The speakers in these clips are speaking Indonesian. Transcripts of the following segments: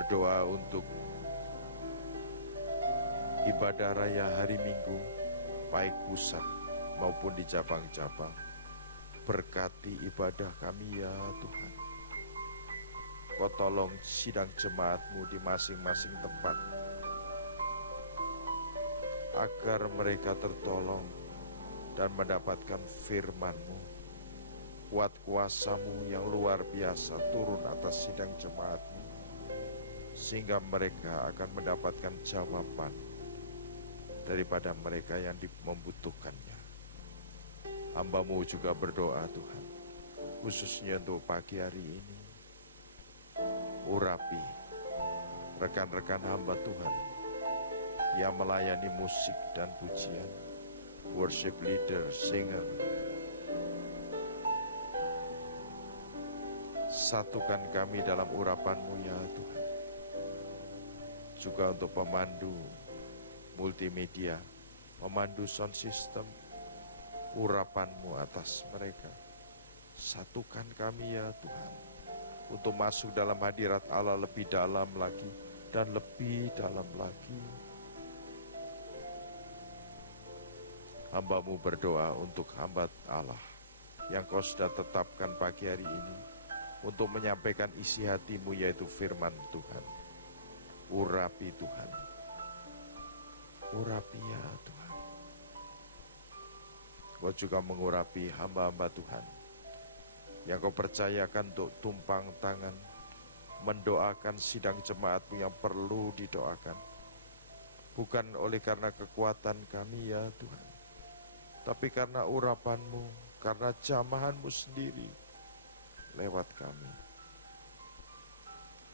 berdoa untuk ibadah raya hari Minggu, baik pusat maupun di cabang-cabang. Berkati ibadah kami ya Tuhan. Kau tolong sidang jemaat-Mu di masing-masing tempat, agar mereka tertolong dan mendapatkan firman-Mu. Kuat kuasa-Mu yang luar biasa turun atas sidang jemaat-Mu, sehingga mereka akan mendapatkan jawaban daripada mereka yang membutuhkannya. Hamba-Mu juga berdoa Tuhan, khususnya untuk pagi hari ini. Urapi rekan-rekan hamba Tuhan yang melayani musik dan pujian, worship leader, singer. Satukan kami dalam urapan-Mu ya Tuhan. Juga untuk pemandu multimedia, pemandu sound system, urapan-Mu atas mereka. Satukan kami ya Tuhan, untuk masuk dalam hadirat Allah lebih dalam lagi dan lebih dalam lagi. Hamba-Mu berdoa untuk hamba Allah yang Kau sudah tetapkan pagi hari ini untuk menyampaikan isi hati-Mu, yaitu firman Tuhan. Urapi Tuhan, urapi ya Tuhan. Kau juga mengurapi hamba-hamba Tuhan yang Kau percayakan untuk tumpang tangan mendoakan sidang jemaat-Mu yang perlu didoakan. Bukan oleh karena kekuatan kami ya Tuhan, tapi karena urapan-Mu, karena jamahan-Mu sendiri lewat kami.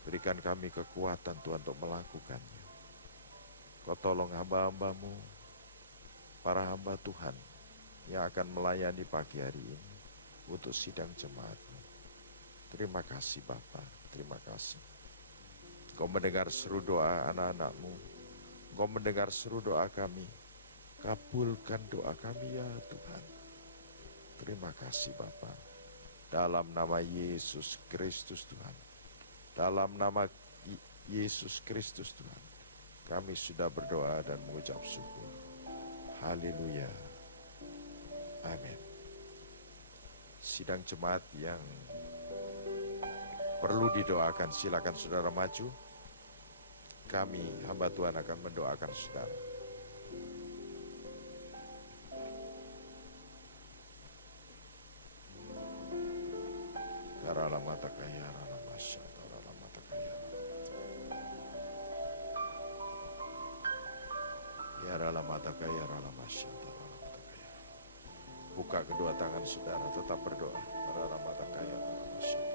Berikan kami kekuatan Tuhan untuk melakukannya. Kau tolong hamba-hamba-Mu, para hamba Tuhan yang akan melayani pagi hari ini untuk sidang jemaat-Mu. Terima kasih Bapa, terima kasih. Kau mendengar seru doa anak-anak-Mu, Kau mendengar seru doa kami. Kabulkan doa kami ya Tuhan. Terima kasih Bapa. Dalam nama Yesus Kristus Tuhan, dalam nama Yesus Kristus Tuhan, kami sudah berdoa dan mengucap syukur. Haleluya. Amin. Sidang jemaat yang perlu didoakan, silakan saudara maju. Kami hamba Tuhan akan mendoakan saudara. Rala mata kaya, rala masyata, rala mata kaya. Ya rala mata kaya, rala masyata, rala mata kaya. Buka kedua tangan saudara, tetap berdoa. Rala mata kaya, rala masyata.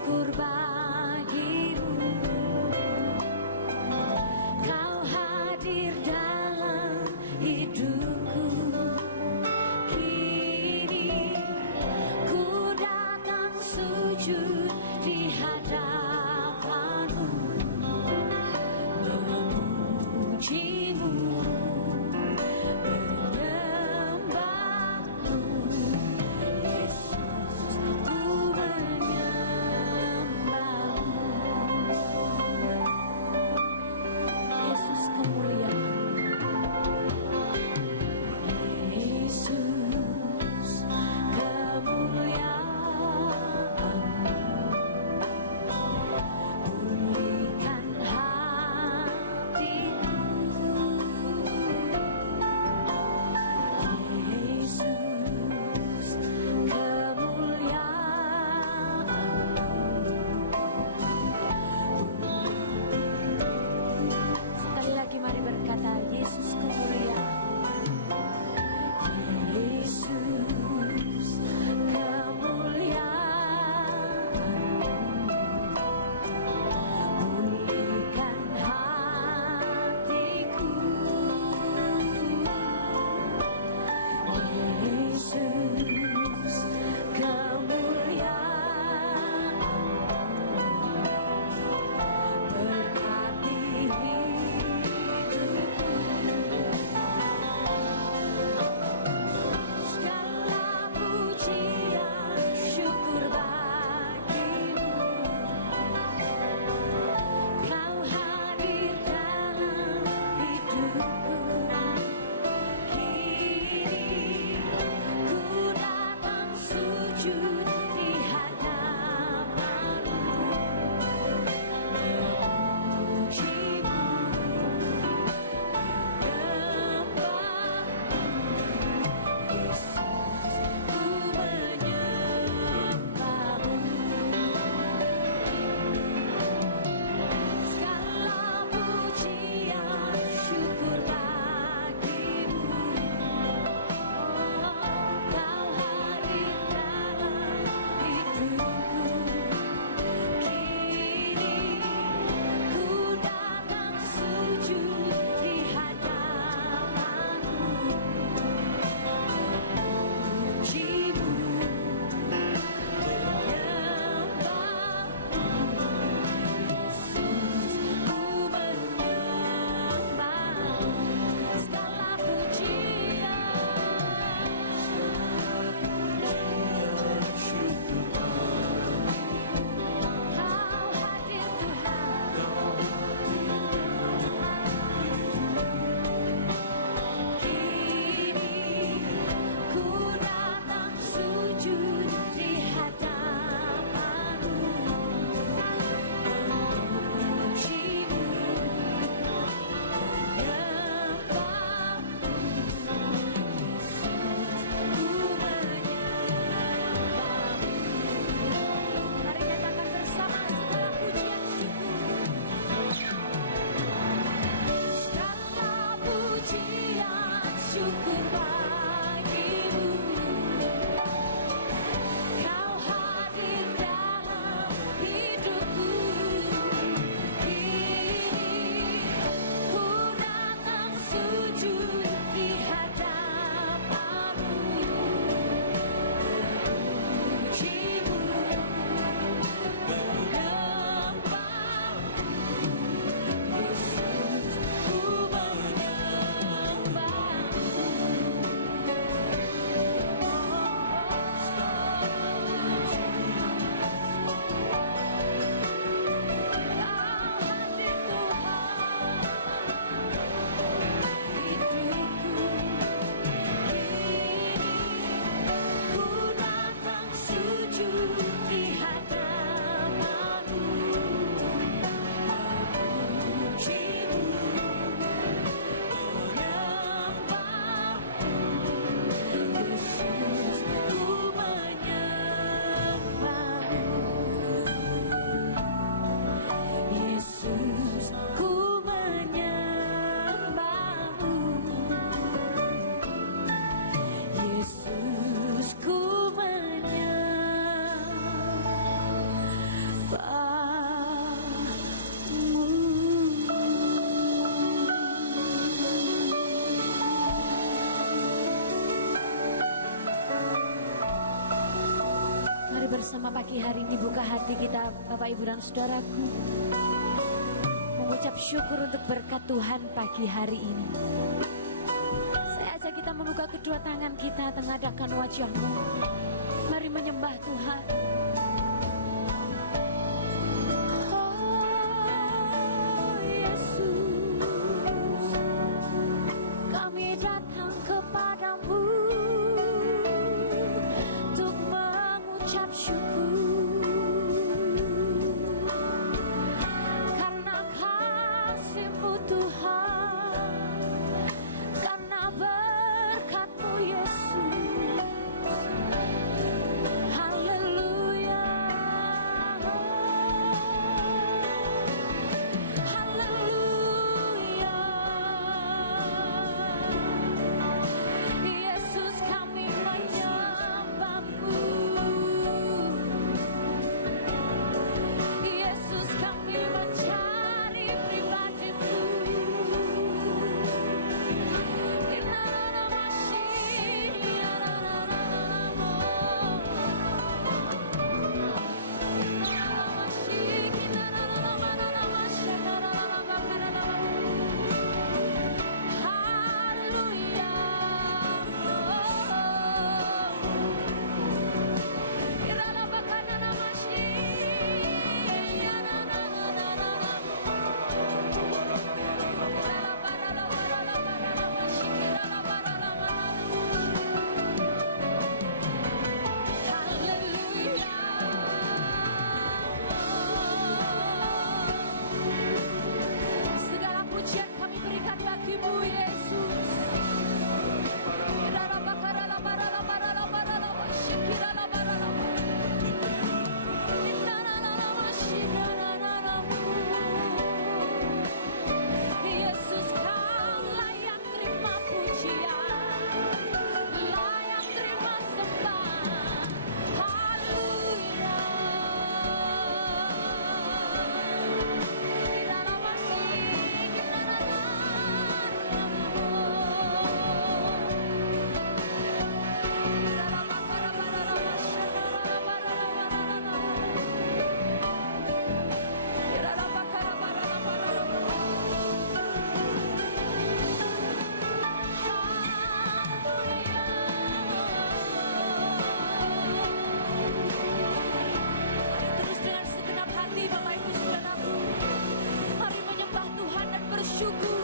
bersyukur bagimu. Kau hadir dalam hidupku. Kini ku datang sujud di hadapanmu, memujimu, menyembahmu. Yesus, ku menyembah. pagi hari ini buka hati kita, Bapak Ibu dan Saudaraku, mengucap syukur untuk berkat Tuhan pagi hari ini. Saya ajak kita membuka kedua tangan kita, tengadahkan wajahmu. Mari menyembah Tuhan. Oh Yesus, kami datang kepadamu untuk mengucap syukur karena kasih-Mu Tuhan, karena berkat-Mu Yesus. Haleluya, haleluya. Yesus, kami menyembah-Mu. Yesus, kami mencari pribadi-Mu. Segala pujian kami berikan bagi-Mu Yesus. Yesus, Kau layak terima pujian, layak terima sembah. Haleluya. Terus dengan segenap hati Bapak Ibu Saudaraku, mari menyembah Tuhan dan bersyukur.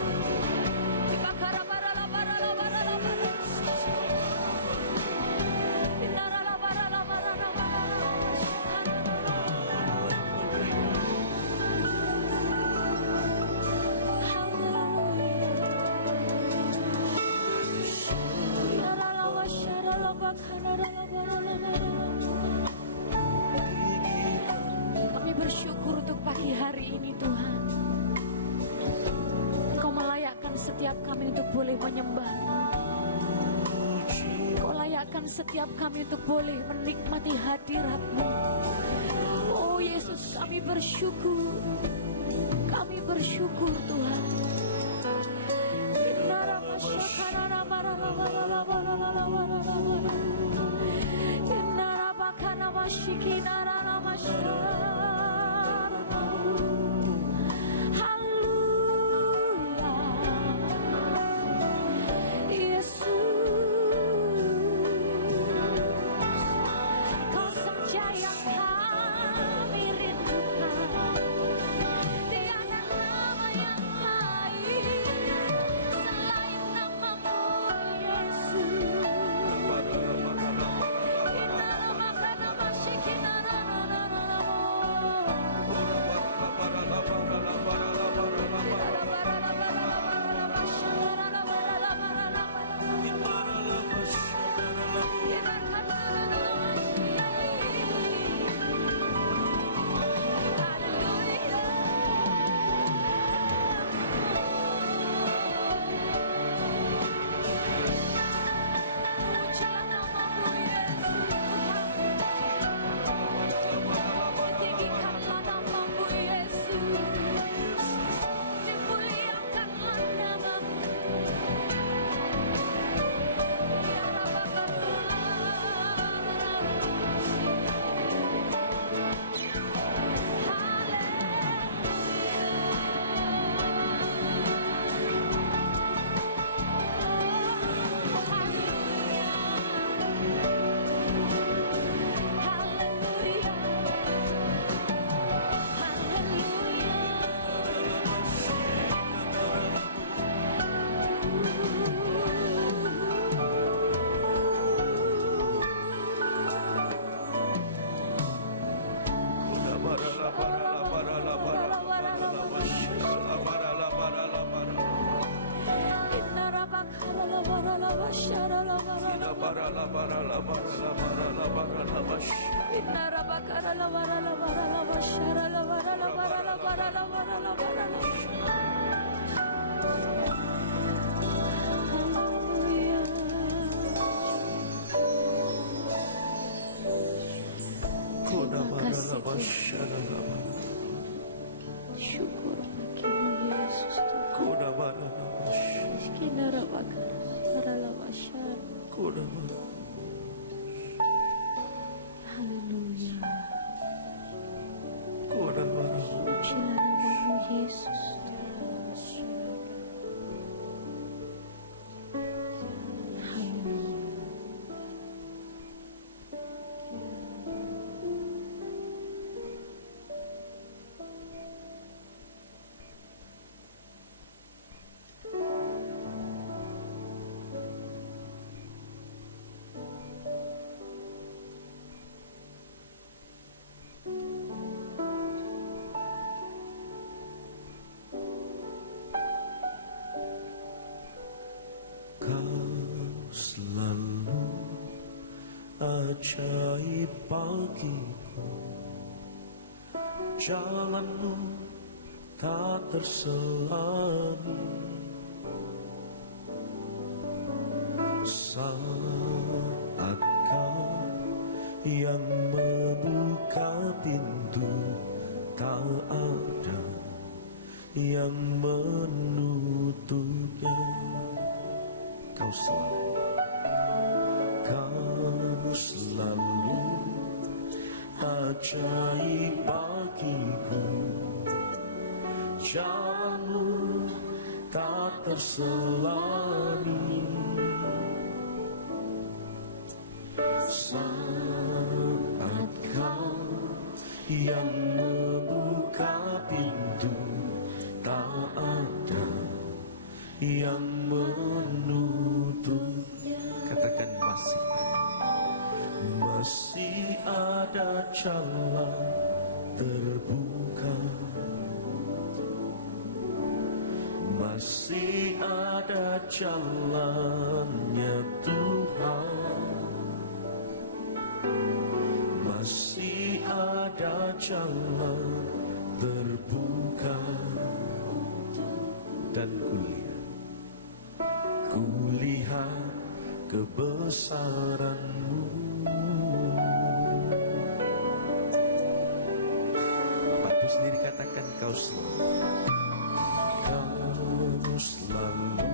Kami bersyukur untuk pagi hari ini Tuhan. Engkau melayakkan setiap kami untuk boleh menyembah-Mu. Engkau layakkan setiap kami untuk boleh menikmati hadirat-Mu. Oh Yesus, kami bersyukur. Kami bersyukur Tuhan. Haleluya. Yesus, Kau saja yang kami rindukan. Tiada nama yang lain selain nama-Mu Yesus. Haleluya. Syukur bagimu Yesus Tuhan. Skinara bakar, marala masyar. Haleluya. Pujilah namamu Yesus. Haleluya. Selalu ajaib bagiku, jalanmu tak terselami. Saat kau yang membuka pintu, tak ada yang menutupnya. Kau selalu ajaib bagiku, jalanmu tak terselami. Saat kau yang membuka pintu, tak ada yang menutupnya. Katakan masih ada jalan terbuka, masih ada jalannya Tuhan, masih ada jalan terbuka. Dan kulihat kebesaran-Mu. Bantu sendiri katakan, Kau selalu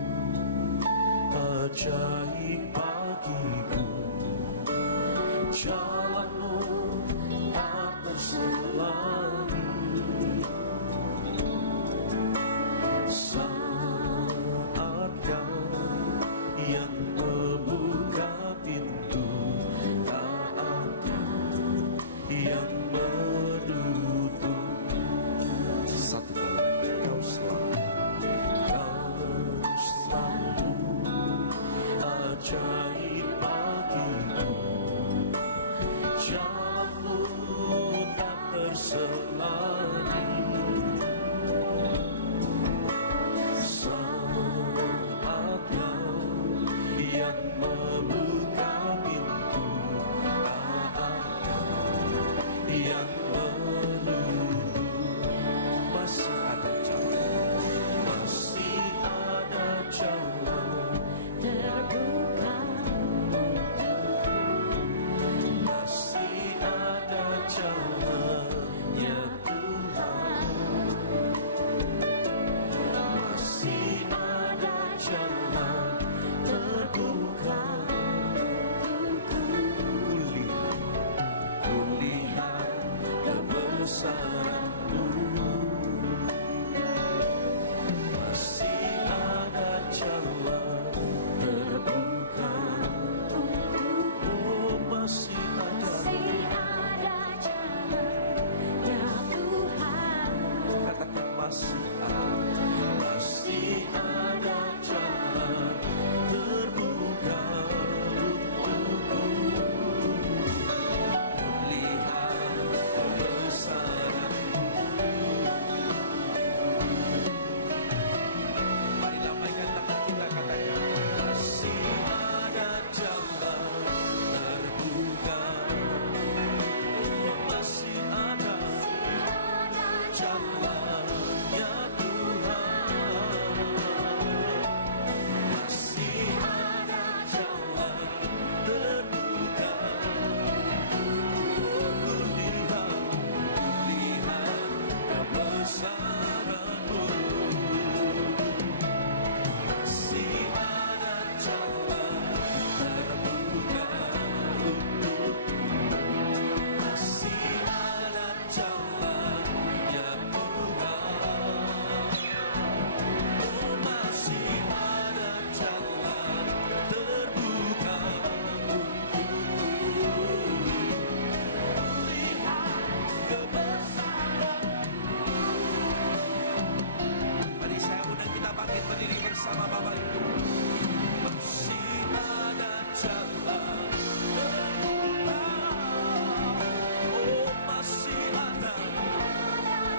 ajaib bagiku, jalan-Mu tak terselami. Saat Kau yang membuka pintu, tak ada yang menutup. Satu kali, Kau selalu ajaib bagiku, jalan-Mu tak terselami. Yang membuka pintu, tak ada yang menutup. Masih ada jalan, masih ada jalan Terbuka, masih ada jalannya Tuhan.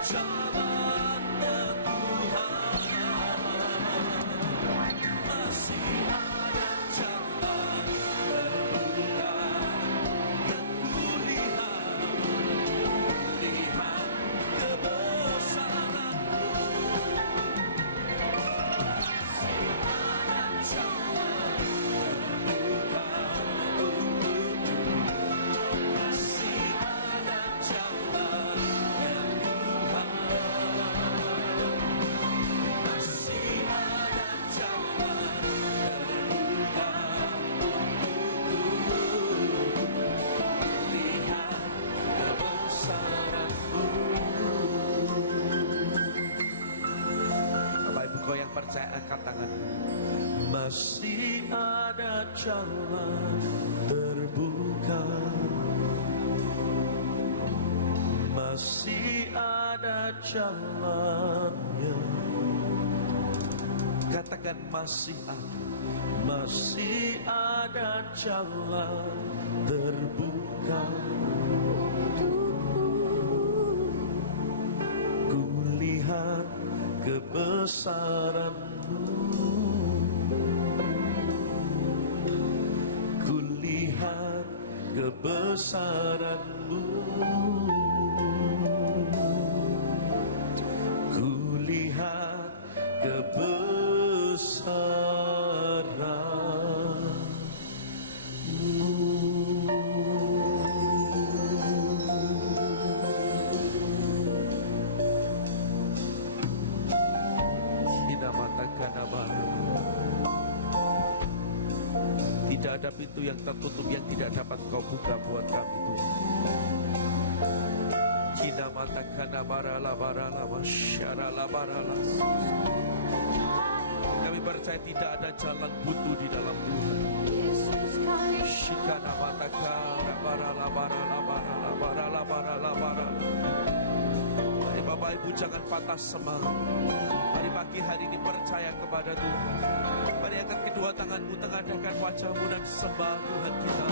jalannya Tuhan, masih ada jalan terbuka, dan lihat kebesaran-Mu. Masih ada jalan yang Tuhan, masih ada jalan terbuka untukku. Lihat kebesaran-Mu. Bapak Ibu kau yang percaya, angkat tangan. Masih ada jalan terbuka, masih ada jalannya. Katakan masih ada jalan terbuka. Ku lihat kebesaran-Mu, ku lihat kebesaran-Mu, ku lihat Tidak ada pintu yang tertutup yang tidak dapat Kau buka buat kami Tuhan. Kina mata kana barala barala masyarala barala. Kami percaya tidak ada jalan buntu di dalam Tuhan. Shikana mata kana barala barala barala barala barala barala. Mari Bapak Ibu jangan patah semangat. Mari pagi hari ini percaya kepada Tuhan. Mari angkat kedua tanganmu, tengadahkan wajahmu dan sembah Tuhan kita.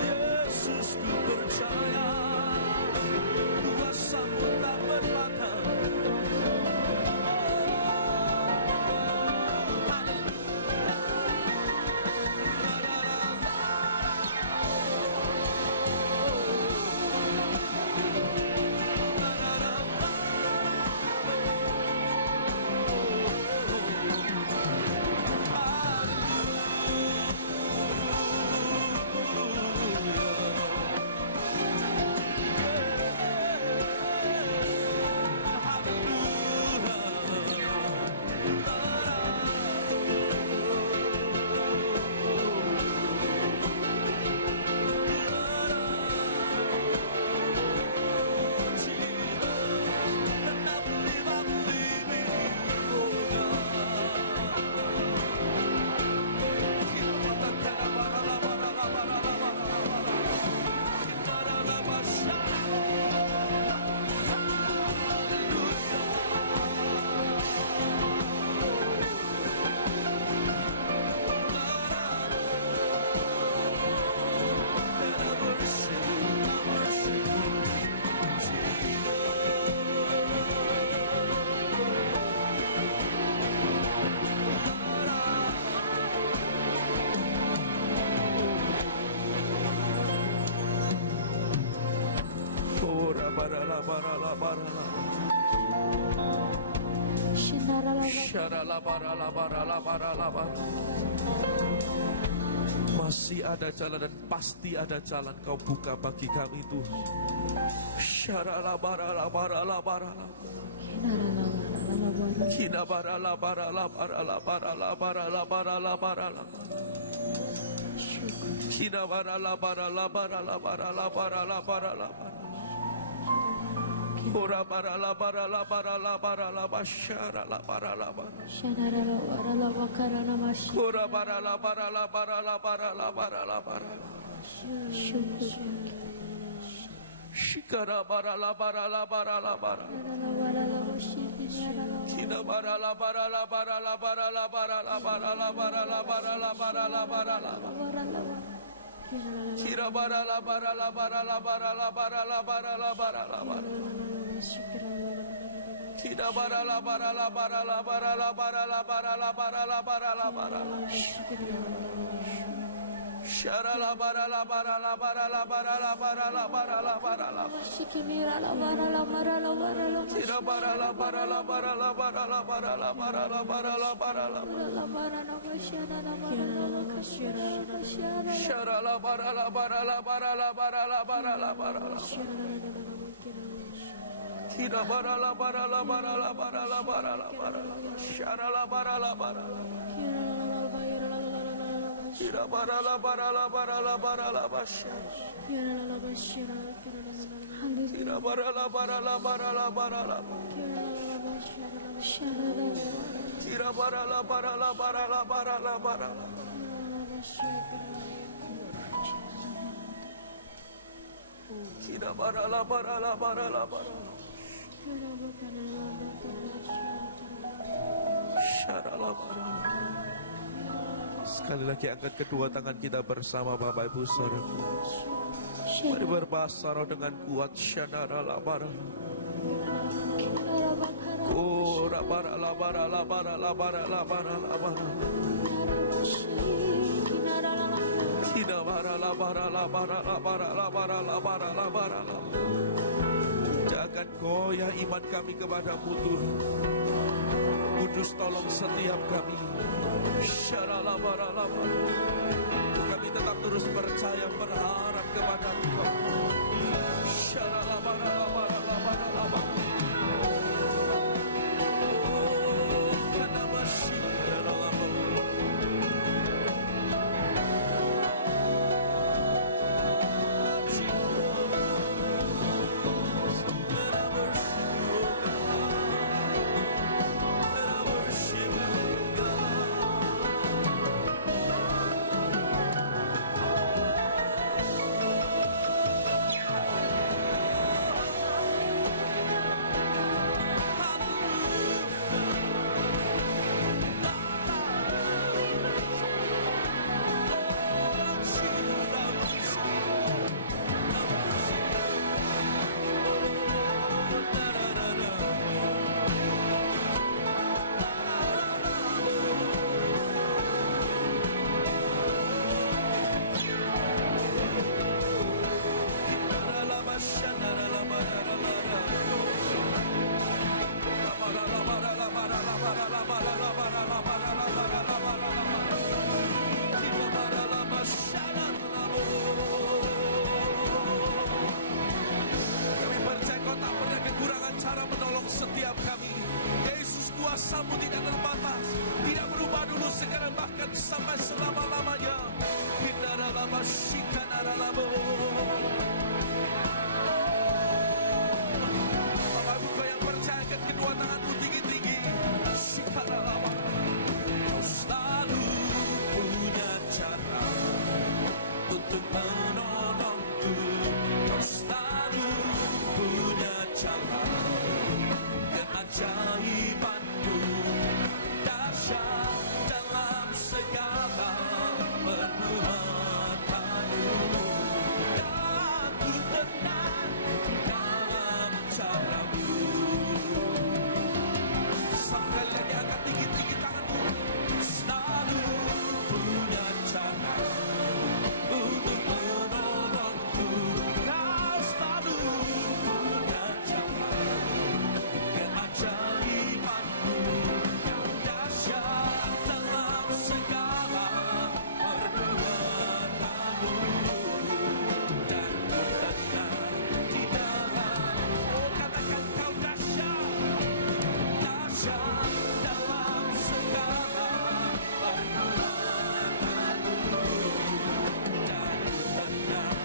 Yesus, ku percaya kuasa-Mu tak berbatas. Masih ada jalan dan pasti ada jalan Kau buka bagi kami Tuhan. Ora bara la bara la bara la bara la bashara la bara la bara. Shanara la bara la bakara na mashi. Ora bara la bara la bara la bara la bara la bara. Shikara bara la bara la bara la bara. Kina bara la bara la bara la bara la bara la bara la bara la bara la bara la bara la bara. Kira bara la bara la bara la bara la bara la bara la bara la bara. Kira bara la bara la bara la bara la bara la bara la bara la bara la bara. Shara la bara la bara la bara la bara la bara la bara la bara la. Shikimira la bara la bara la bara la. Kira bara la bara la bara la bara la bara la bara la bara la bara la. La bara na bashana na bara la kashira bashara. Shara la bara la bara la bara la bara la bara la bara la. Kira bara la bara la bara la bara la bara la bara la. Shara la bara la bara la. Kira bara la bara la bara la bara la bashara. Kira bara la bara la bara la bara la. Kira bara la bara la bara la bara la bara la. Kira bara la bara la bara la bara la. Shara la bara. Sekali lagi angkat kedua tangan kita bersama Bapak Ibu Saudara. Mari berbahasa roh dengan kuat. Shanara la bara. Ora bara la bara la bara la bara la bara la bara. Kina bara la bara la bara la bara la bara la bara la bara la. Jangan goyah iman kami kepadamu Tuhan. Kudus tolong setiap kami. Syaralabaralaba. Kami tetap terus percaya berharap kepadamu. Syaralabaralabaralabaralaba. Oh, karena masih kuasa-Mu tidak terbatas, tidak berubah dulu, sekarang bahkan sampai selama-lamanya. Hindaralama shikanaralamo. Bapak Ibu, kau yang percayakan kedua tanganmu tinggi-tinggi. Shikanaralama. Kau selalu punya cara untuk menolongku. Kau selalu punya cara. Keajaiban-Mu dahsyat dalam segala perbuatan-Mu. Dan ku tenang dalam cara-Mu. Sampai lagi angkat tinggi-tinggi tanganmu. Selalu punya cara untuk menolongku. Kau selalu punya cara. Keajaiban-Mu dahsyat dalam segala perbuatan-Mu. Dan ku tenang di dalam, oh katakan kau dahsyat, dahsyat dalam segala perbuatan-Mu. Dan ku tenang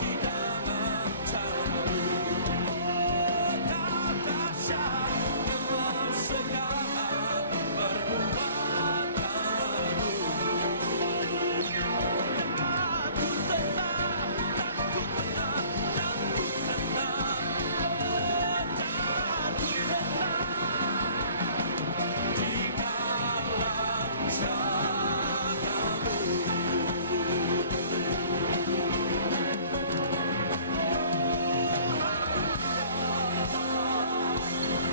di dalam cara-Mu. Kau dahsyat dalam segala perbuatan-Mu. Dan ku tenang, dan ku tenang, dan ku tenang, dan ku tenang di dalam cara-Mu.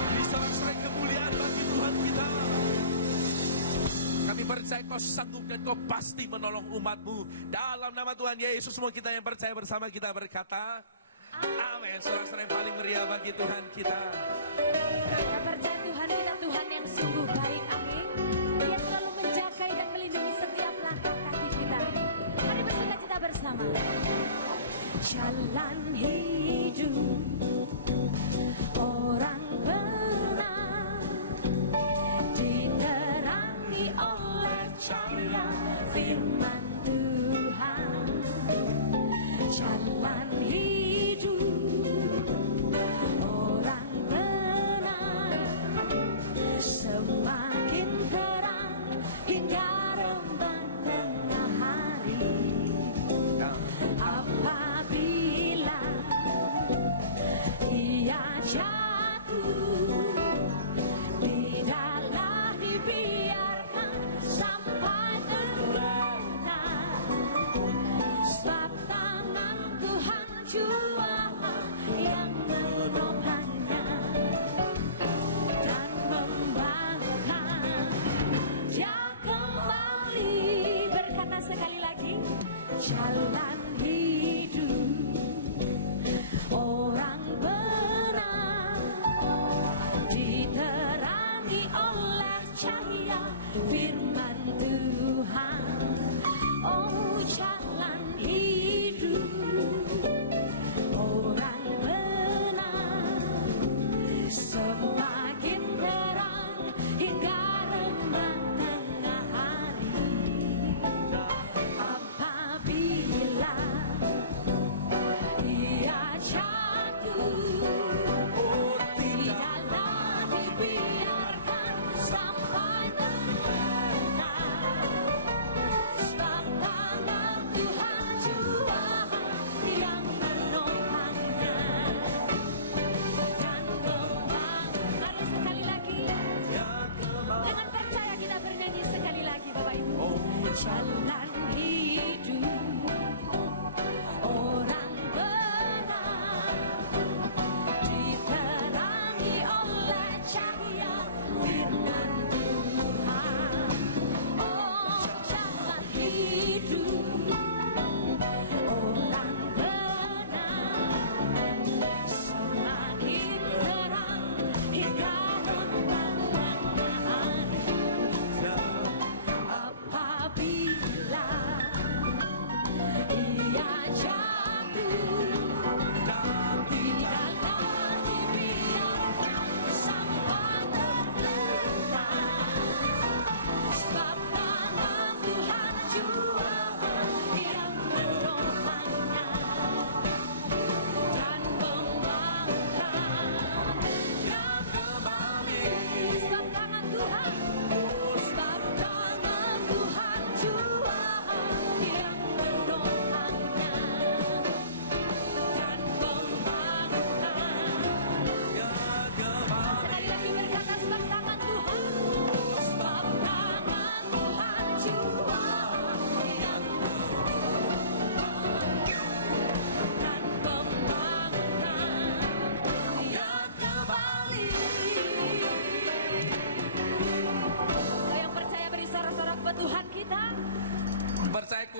Di sorak-sorai kemuliaan bagi Tuhan kita. Kami percaya Kau sanggup dan Kau pasti menolong umat-Mu. Dalam nama Tuhan Yesus, semua kita yang percaya bersama kita berkata, amin. Sorak-sorai paling meriah bagi Tuhan kita. Kita percaya Tuhan kita Tuhan yang sungguh baik, amin. Dia selalu menjaga dan melindungi setiap langkah kaki kita. Mari bersuka cita bersama. Jalan hidup orang benar diterangi oleh cahaya firman Tuhan. Jalan hidup orang benar semakin terang hingga rembang tengah hari. Apabila ia jatuh, tidaklah dibiarkan sampai terlena. Sebab tangan Tuhan jua yang menopangnya dan membangunkan dia kembali. Berkata sekali lagi, jalan hidup orang benar diterangi oleh cahaya firman Tuhan. Oh, jalan hidup orang benar semakin terang hingga rembang tengah hari. Apabila ia jatuh, tidaklah dibiarkan sampai terlena. Sebab tangan Tuhan jua yang menopangnya dan membangun. Mari sekali lagi, dengan percaya kita bernyanyi sekali lagi, Bapak Ibu. Jalan hidup orang benar diterangi oleh cahaya firman Tuhan. Oh, jalan hidup orang benar semakin terang hingga rembang tengah hari. Apabila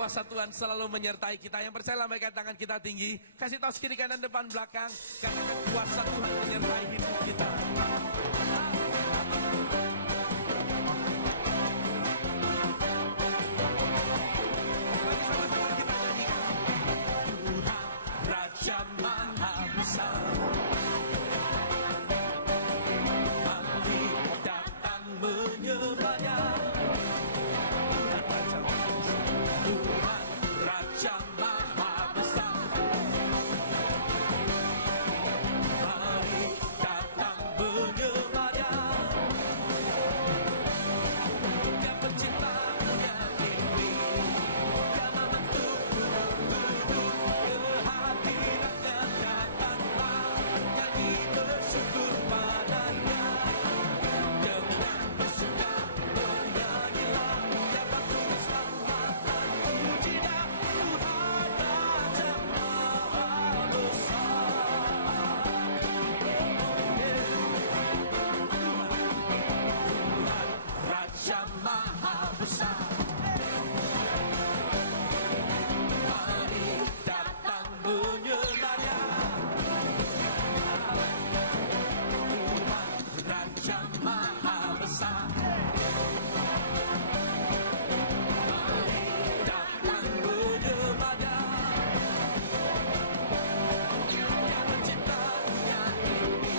kuasa Tuhan selalu menyertai kita. Yang percaya lambaikan tangan kita tinggi. Kasih tahu kiri kanan depan belakang. Karena kuasa Tuhan menyertai hidup kita. Mari sama-sama kita nyanyikan. Tuhan Raja Maha Besar. Mari datang menyembahnya. Raja Maha Besar, mari datang menyembahnya. Dia pencipta dunia ini, Dia membentuk gunung-gunung. Kehadirannya datanglah, nyanyi bersyukur padanya. Dengan bersuka bernyanyilah, Dia batu keselamatan pujinya. Raja Maha Besar, mari datang menyembahnya. Tuhan Raja Maha Besar, mari datang menyembahnya. Dia mencipta dunia ini,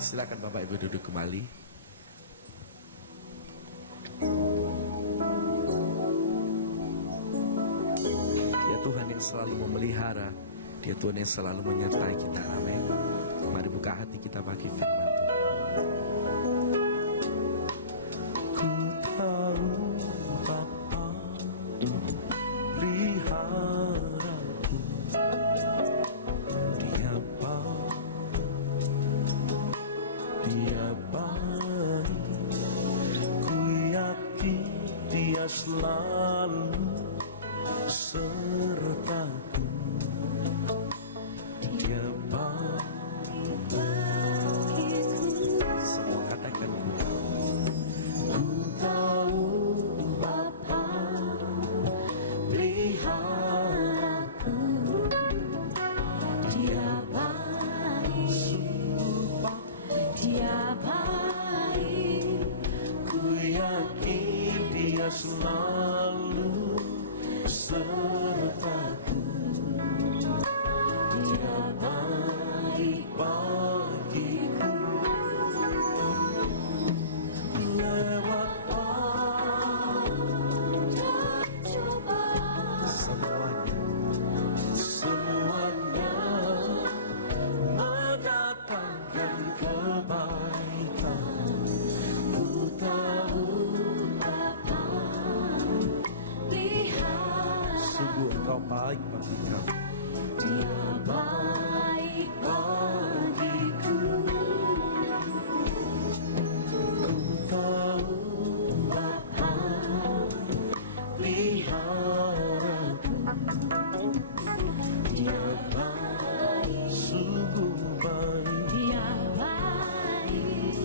silakan Bapak Ibu duduk kembali. Dia Tuhan yang selalu memelihara, Dia Tuhan yang selalu menyertai kita. Amin. Mari buka hati kita bagi firman Tuhan. Ku tahu Bapa peliharaku, Dia baik, ku yakin Dia selalu sertaku. Dia baik bagiku. Semua katakan Ku tahu Bapa peliharaku, Dia baik, Dia baik, ku yakin Dia selalu sertaku. Dia baik bagiku. Lewat dan cobaan, semuanya mendatangkan kebaikan. Ku tahu Bapa lihat, sungguh Engkau baik bagi kami. Dia baik bagiku. Ku tahu Bapa peliharaku, Dia baik, sungguh baik. Dia baik,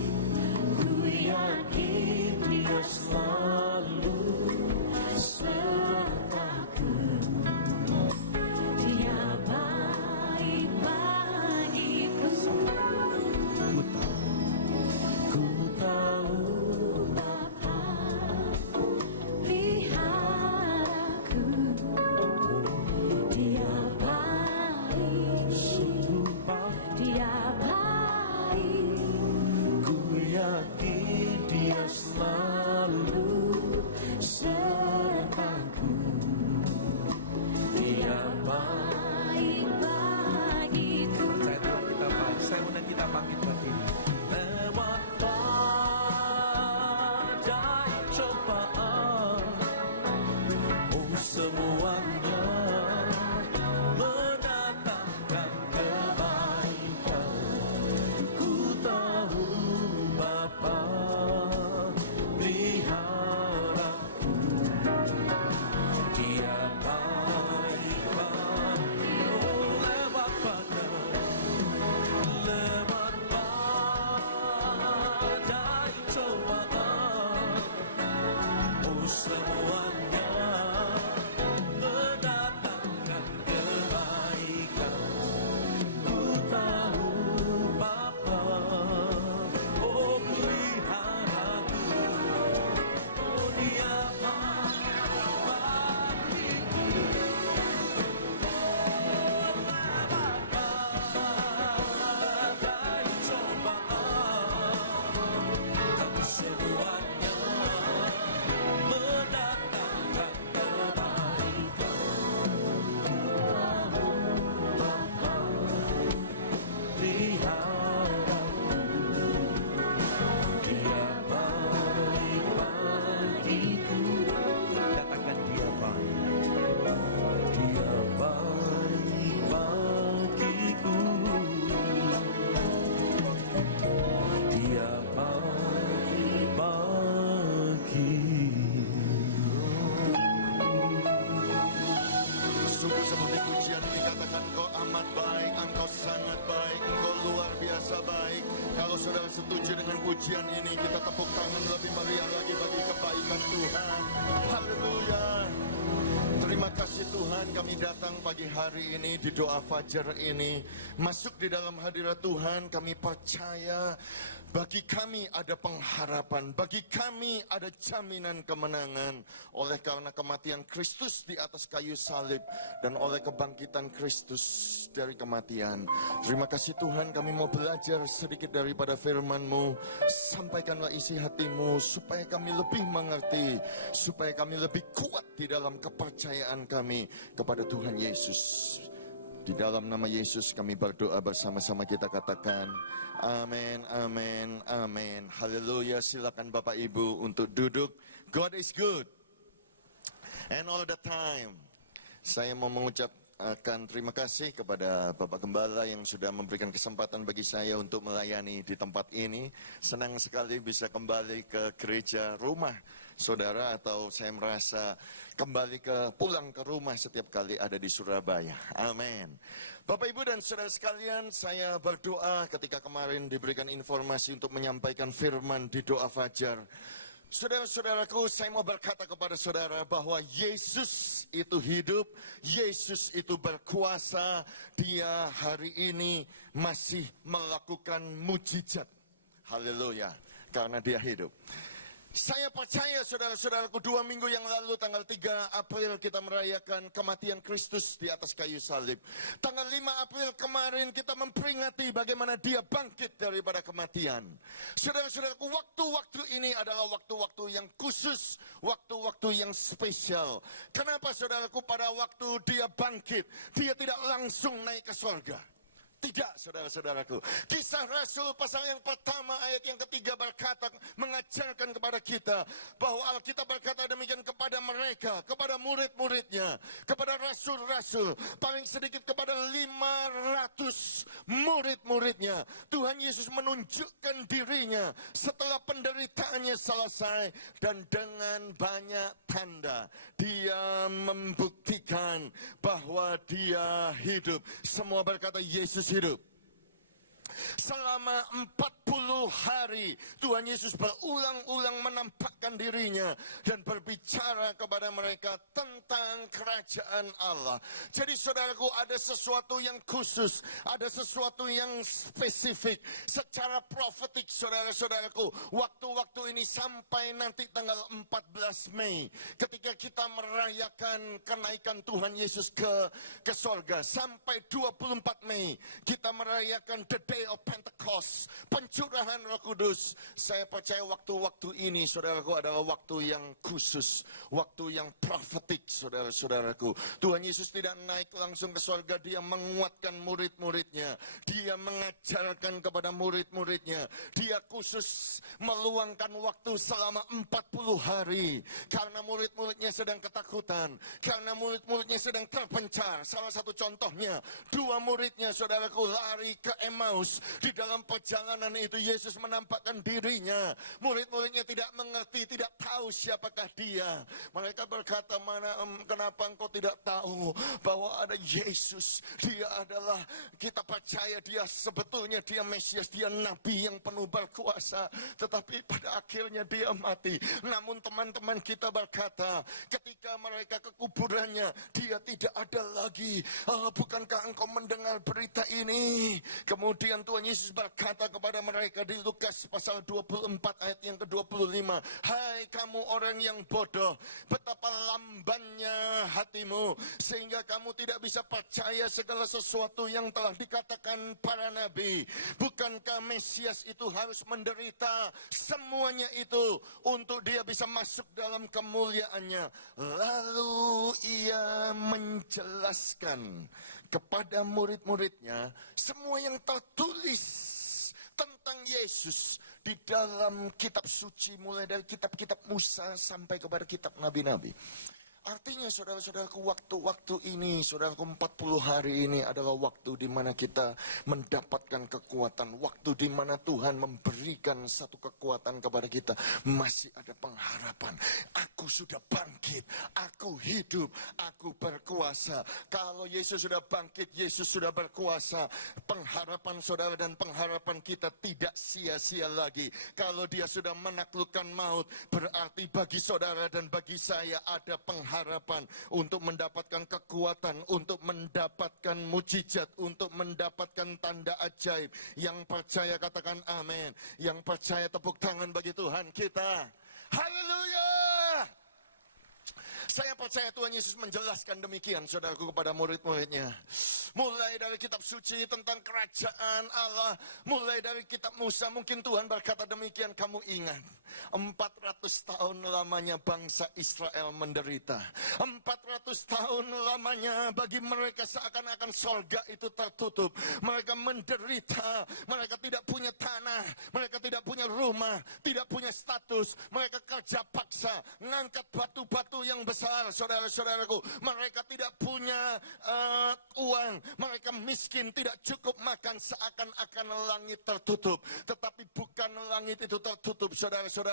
ku yakin Dia selalu sertaku. Dia baik bagiku. Ku biasa baik. Kalau saudara setuju dengan pujian ini, kita tepuk tangan lebih meriah lagi bagi kebaikan Tuhan. Haleluya. Terima kasih Tuhan, kami datang pagi hari ini di doa fajar ini. Masuk di dalam hadirat Tuhan, kami percaya bagi kami ada pengharapan, bagi kami ada jaminan kemenangan. Oleh karena kematian Kristus di atas kayu salib dan oleh kebangkitan Kristus dari kematian. Terima kasih Tuhan, kami mau belajar sedikit daripada firman-Mu. Sampaikanlah isi hatimu supaya kami lebih mengerti, supaya kami lebih kuat di dalam kepercayaan kami kepada Tuhan Yesus. Di dalam nama Yesus kami berdoa bersama-sama, kita katakan amin, amin, amin. Haleluya. Silakan Bapak Ibu untuk duduk. God is good and all the time. Saya mau mengucapkan terima kasih kepada Bapak Gembala yang sudah memberikan kesempatan bagi saya untuk melayani di tempat ini. Senang sekali bisa kembali ke gereja rumah saudara, atau saya merasa kembali pulang ke rumah setiap kali ada di Surabaya. Amin. Bapak Ibu dan saudara sekalian, saya berdoa ketika kemarin diberikan informasi untuk menyampaikan firman di doa fajar. Saudara-saudaraku, saya mau berkata kepada saudara bahwa Yesus itu hidup, Yesus itu berkuasa. Dia hari ini masih melakukan mujizat. Haleluya, karena dia hidup. Saya percaya saudara-saudaraku, 2 minggu yang lalu tanggal 3 April kita merayakan kematian Kristus di atas kayu salib. Tanggal 5 April kemarin kita memperingati bagaimana dia bangkit daripada kematian. Saudara-saudaraku, waktu-waktu ini adalah waktu-waktu yang khusus, waktu-waktu yang spesial. Kenapa saudaraku? Pada waktu dia bangkit, dia tidak langsung naik ke surga. Tidak, saudara-saudaraku. Kisah Rasul pasal yang pertama ayat yang ketiga berkata, mengajarkan kepada kita bahwa Alkitab berkata demikian kepada mereka, kepada murid-muridnya, kepada rasul-rasul, paling sedikit kepada 500 murid-muridnya. Tuhan Yesus menunjukkan dirinya setelah penderitaannya selesai, dan dengan banyak tanda dia membuktikan bahwa dia hidup. Semua berkata Yesus hidup. Selama 40 hari Tuhan Yesus berulang-ulang menampakkan dirinya dan berbicara kepada mereka tentang kerajaan Allah. Jadi saudaraku, ada sesuatu yang khusus, ada sesuatu yang spesifik secara profetik saudara-saudaraku. Waktu-waktu ini sampai nanti tanggal 14 Mei ketika kita merayakan kenaikan Tuhan Yesus ke sorga, sampai 24 Mei kita merayakan the day of Pentecost, pencurahan Roh Kudus. Saya percaya waktu-waktu ini saudaraku adalah waktu yang khusus, waktu yang profetik saudara-saudaraku. Tuhan Yesus tidak naik langsung ke surga, dia menguatkan murid-muridnya, dia mengajarkan kepada murid-muridnya, dia khusus meluangkan waktu selama 40 hari karena murid-muridnya sedang ketakutan, karena murid-muridnya sedang terpencar. Salah satu contohnya, 2 muridnya saudaraku lari ke Emmaus. Di dalam perjalanan itu Yesus menampakkan dirinya. Murid-muridnya tidak mengerti, tidak tahu siapakah dia. Mereka berkata, kenapa engkau tidak tahu bahwa ada Yesus? Dia adalah, kita percaya dia sebetulnya dia Mesias, dia Nabi yang penuh berkuasa. Tetapi pada akhirnya dia mati. Namun teman-teman kita berkata, ketika mereka ke kuburannya, dia tidak ada lagi. Bukankah engkau mendengar berita ini? Kemudian Tuhan Yesus berkata kepada mereka di Lukas pasal 24 ayat yang ke-25, hai kamu orang yang bodoh, betapa lambannya hatimu sehingga kamu tidak bisa percaya segala sesuatu yang telah dikatakan para nabi. Bukankah Mesias itu harus menderita semuanya itu untuk dia bisa masuk dalam kemuliaannya? Lalu ia menjelaskan kepada murid-muridnya semua yang tertulis tentang Yesus di dalam kitab suci, mulai dari kitab-kitab Musa sampai kepada kitab nabi-nabi. Artinya saudara-saudaraku, waktu-waktu ini, saudaraku, 40 hari ini adalah waktu di mana kita mendapatkan kekuatan. Waktu di mana Tuhan memberikan satu kekuatan kepada kita. Masih ada pengharapan. Aku sudah bangkit, aku hidup, aku berkuasa. Kalau Yesus sudah bangkit, Yesus sudah berkuasa. Pengharapan saudara dan pengharapan kita tidak sia-sia lagi. Kalau dia sudah menaklukkan maut, berarti bagi saudara dan bagi saya ada pengharapan untuk mendapatkan kekuatan, untuk mendapatkan mujizat, untuk mendapatkan tanda ajaib. Yang percaya katakan amin. Yang percaya tepuk tangan bagi Tuhan kita. Haleluya. Saya percaya Tuhan Yesus menjelaskan demikian, saudaraku, kepada murid-muridnya. Mulai dari kitab suci tentang kerajaan Allah, mulai dari kitab Musa, mungkin Tuhan berkata demikian, kamu ingat. 400 tahun lamanya bangsa Israel menderita. 400 tahun lamanya bagi mereka seakan-akan sorga itu tertutup. Mereka menderita, mereka tidak punya tanah, mereka tidak punya rumah, tidak punya status. Mereka kerja paksa, ngangkat batu-batu yang besar, saudara-saudaraku. Mereka tidak punya uang, mereka miskin, tidak cukup makan, seakan-akan langit tertutup. Tetapi bukan langit itu tertutup, saudara-saudaraku.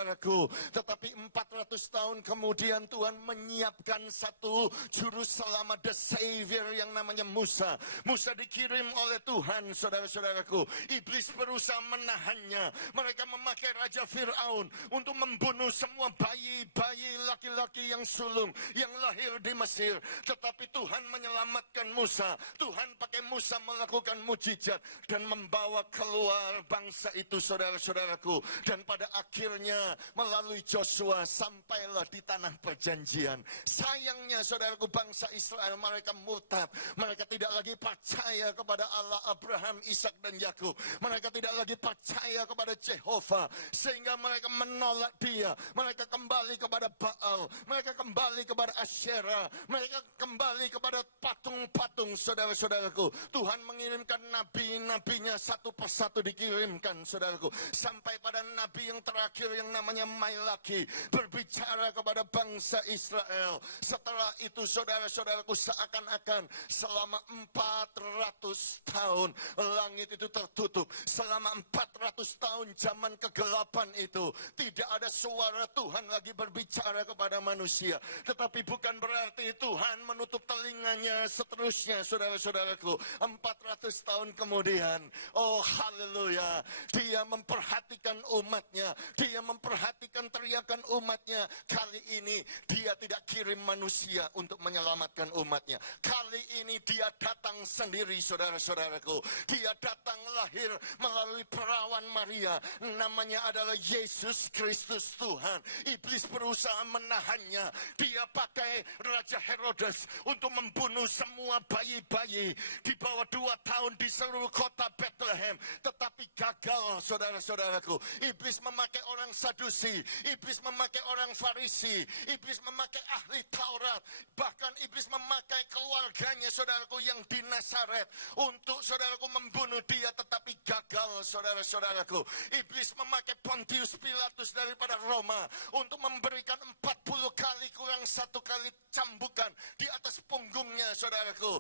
Tetapi 400 tahun kemudian Tuhan menyiapkan satu juru selamat, the Savior, yang namanya Musa. Musa dikirim oleh Tuhan, saudara-saudaraku. Iblis berusaha menahannya. Mereka memakai Raja Fir'aun untuk membunuh semua bayi-bayi laki-laki yang sulung, yang lahir di Mesir. Tetapi Tuhan menyelamatkan Musa. Tuhan pakai Musa melakukan mujizat dan membawa keluar bangsa itu, saudara-saudaraku. Dan pada akhirnya melalui Joshua sampailah di tanah perjanjian. Sayangnya, saudaraku, bangsa Israel mereka murtad. Mereka tidak lagi percaya kepada Allah Abraham, Ishak dan Yakub. Mereka tidak lagi percaya kepada Jehovah, sehingga mereka menolak dia. Mereka kembali kepada Baal, mereka kembali kepada Asyera, mereka kembali kepada patung-patung, saudara-saudaraku. Tuhan mengirimkan nabi-nabinya satu persatu dikirimkan, saudaraku, sampai pada nabi yang terakhir yang namanya Mailaki berbicara kepada bangsa Israel. Setelah itu, saudara-saudaraku, seakan-akan selama 400 tahun langit itu tertutup. Selama 400 tahun zaman kegelapan itu tidak ada suara Tuhan lagi berbicara kepada manusia. Tetapi bukan berarti Tuhan menutup telinganya seterusnya, saudara-saudaraku. 400 tahun kemudian, oh haleluya, dia memperhatikan umatnya, dia memperhatikan teriakan umatnya. Kali ini dia tidak kirim manusia untuk menyelamatkan umatnya. Kali ini dia datang sendiri, saudara-saudaraku. Dia datang lahir melalui perawan Maria. Namanya adalah Yesus Kristus Tuhan. Iblis berusaha menahannya. Dia pakai Raja Herodes untuk membunuh semua bayi-bayi di bawah 2 tahun di seluruh kota Bethlehem. Tetapi gagal, saudara-saudaraku. Iblis memakai orang Sadusi, iblis memakai orang Farisi, iblis memakai ahli Taurat, bahkan iblis memakai keluarganya, saudaraku, yang di Nazaret untuk, saudaraku, membunuh dia. Tetapi gagal, saudara-saudaraku. Iblis memakai Pontius Pilatus daripada Roma untuk memberikan 40 kali kurang 1 kali cambukan di atas punggungnya, saudaraku.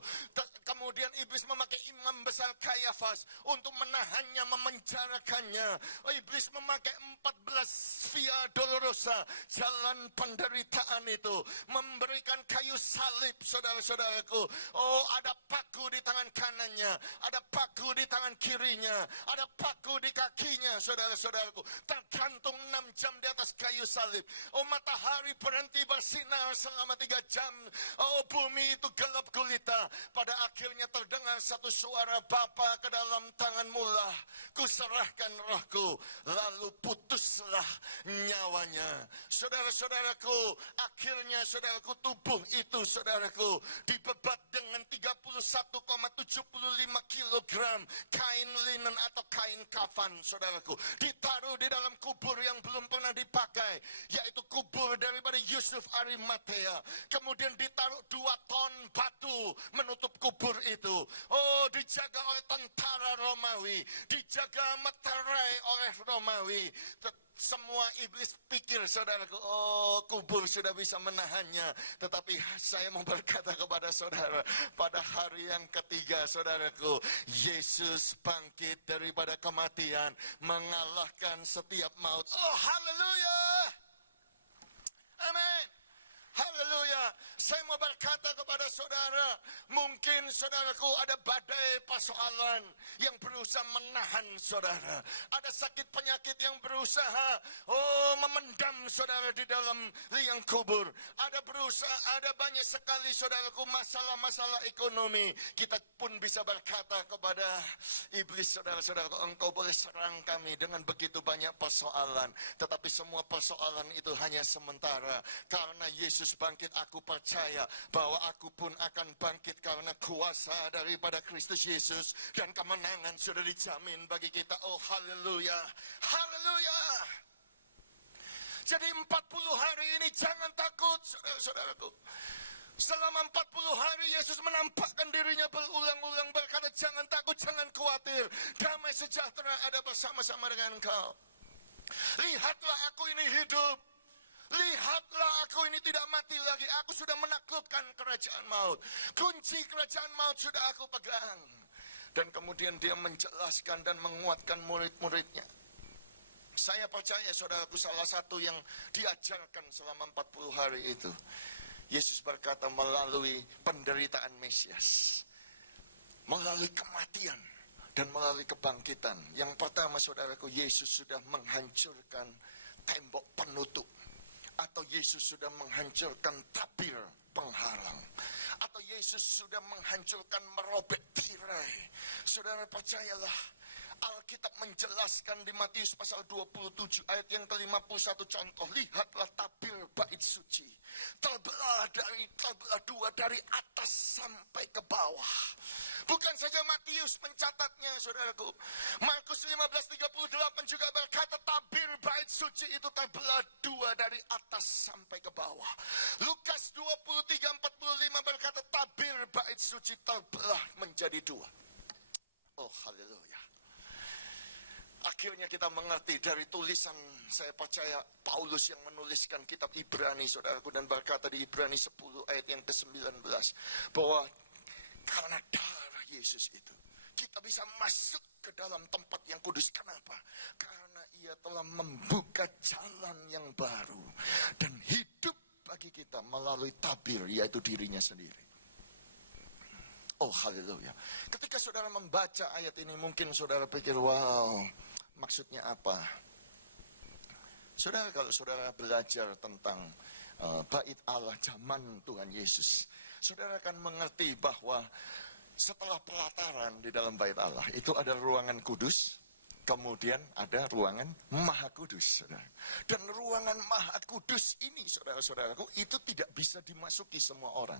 Kemudian iblis memakai imam besar Kayafas untuk menahannya, memenjarakannya. Iblis memakai 14 Via Dolorosa, jalan penderitaan itu, memberikan kayu salib, saudara-saudaraku. Oh, ada paku di tangan kanannya, ada paku di tangan kirinya, ada paku di kakinya, saudara-saudaraku. Tergantung 6 jam di atas kayu salib. Oh, matahari berhenti bersinar selama 3 jam. Oh, bumi itu gelap gulita. Pada akhirnya terdengar satu suara, Bapa, ke dalam tanganmu lah kuserahkan rohku. Lalu putuslah nyawanya. Saudara-saudaraku, akhirnya, saudaraku, tubuh itu, saudaraku, dibebat dengan 31,75 kilogram kain linen atau kain kafan, saudaraku. Ditaruh di dalam kubur yang belum pernah dipakai, yaitu kubur daripada Yusuf Arimatea. Kemudian ditaruh 2 ton batu menutup kubur itu. Oh, dijaga oleh tentara Romawi, dijaga meterai oleh Romawi. Semua iblis pikir, saudaraku, oh kubur sudah bisa menahannya. Tetapi saya mau berkata kepada saudara, pada hari yang ketiga, saudaraku, Yesus bangkit daripada kematian, mengalahkan setiap maut. Oh, haleluya! Amin. Haleluya. Saya mau berkata kepada saudara, mungkin saudaraku ada badai persoalan yang berusaha menahan saudara. Ada sakit penyakit yang berusaha memendam saudara di dalam liang kubur. Ada banyak sekali saudaraku masalah-masalah ekonomi. Kita pun bisa berkata kepada iblis, saudara-saudaraku, engkau boleh serang kami dengan begitu banyak persoalan. Tetapi semua persoalan itu hanya sementara. Karena Yesus bangkit, aku percaya bahwa aku pun akan bangkit karena kuasa daripada Kristus Yesus, dan kemenangan sudah dijamin bagi kita. Oh, haleluya, haleluya. Jadi 40 hari ini jangan takut, saudara-saudaraku. Selama 40 hari Yesus menampakkan dirinya berulang-ulang, berkata, jangan takut, jangan khawatir, damai sejahtera ada bersama-sama dengan engkau. Lihatlah aku ini hidup. Lihatlah aku ini tidak mati lagi. Aku sudah menaklukkan kerajaan maut. Kunci kerajaan maut sudah aku pegang. Dan kemudian dia menjelaskan dan menguatkan murid-muridnya. Saya percaya saudaraku, salah satu yang diajarkan selama 40 hari itu, Yesus berkata melalui penderitaan Mesias, melalui kematian dan melalui kebangkitan. Yang pertama saudaraku, Yesus sudah menghancurkan tembok penutup. Atau Yesus sudah menghancurkan tabir penghalang. Atau Yesus sudah menghancurkan merobek tirai. Saudara percayalah, Alkitab menjelaskan di Matius pasal 27 ayat yang ke-51 contoh. Lihatlah tabir bait suci, terbelah dua dari atas sampai ke bawah. Bukan saja Matius mencatatnya, saudaraku. Markus 15:38 juga berkata tabir bait suci itu terbelah dua dari atas sampai ke bawah. Lukas 23:45 berkata tabir bait suci terbelah menjadi dua. Oh, haleluya. Akhirnya kita mengerti dari tulisan, saya percaya Paulus yang menuliskan kitab Ibrani, saudaraku, dan berkata di Ibrani 10 ayat yang ke-19 bahwa karena darah Yesus itu kita bisa masuk ke dalam tempat yang kudus. Kenapa? Karena ia telah membuka jalan yang baru dan hidup bagi kita melalui tabir, yaitu dirinya sendiri. Oh, haleluya. Ketika saudara membaca ayat ini, mungkin saudara pikir, wow, maksudnya apa? Saudara, kalau saudara belajar tentang bait Allah zaman Tuhan Yesus, saudara akan mengerti bahwa setelah pelataran di dalam bait Allah, itu ada ruangan kudus, kemudian ada ruangan maha kudus, saudara. Dan ruangan maha kudus ini, saudara-saudaraku, itu tidak bisa dimasuki semua orang.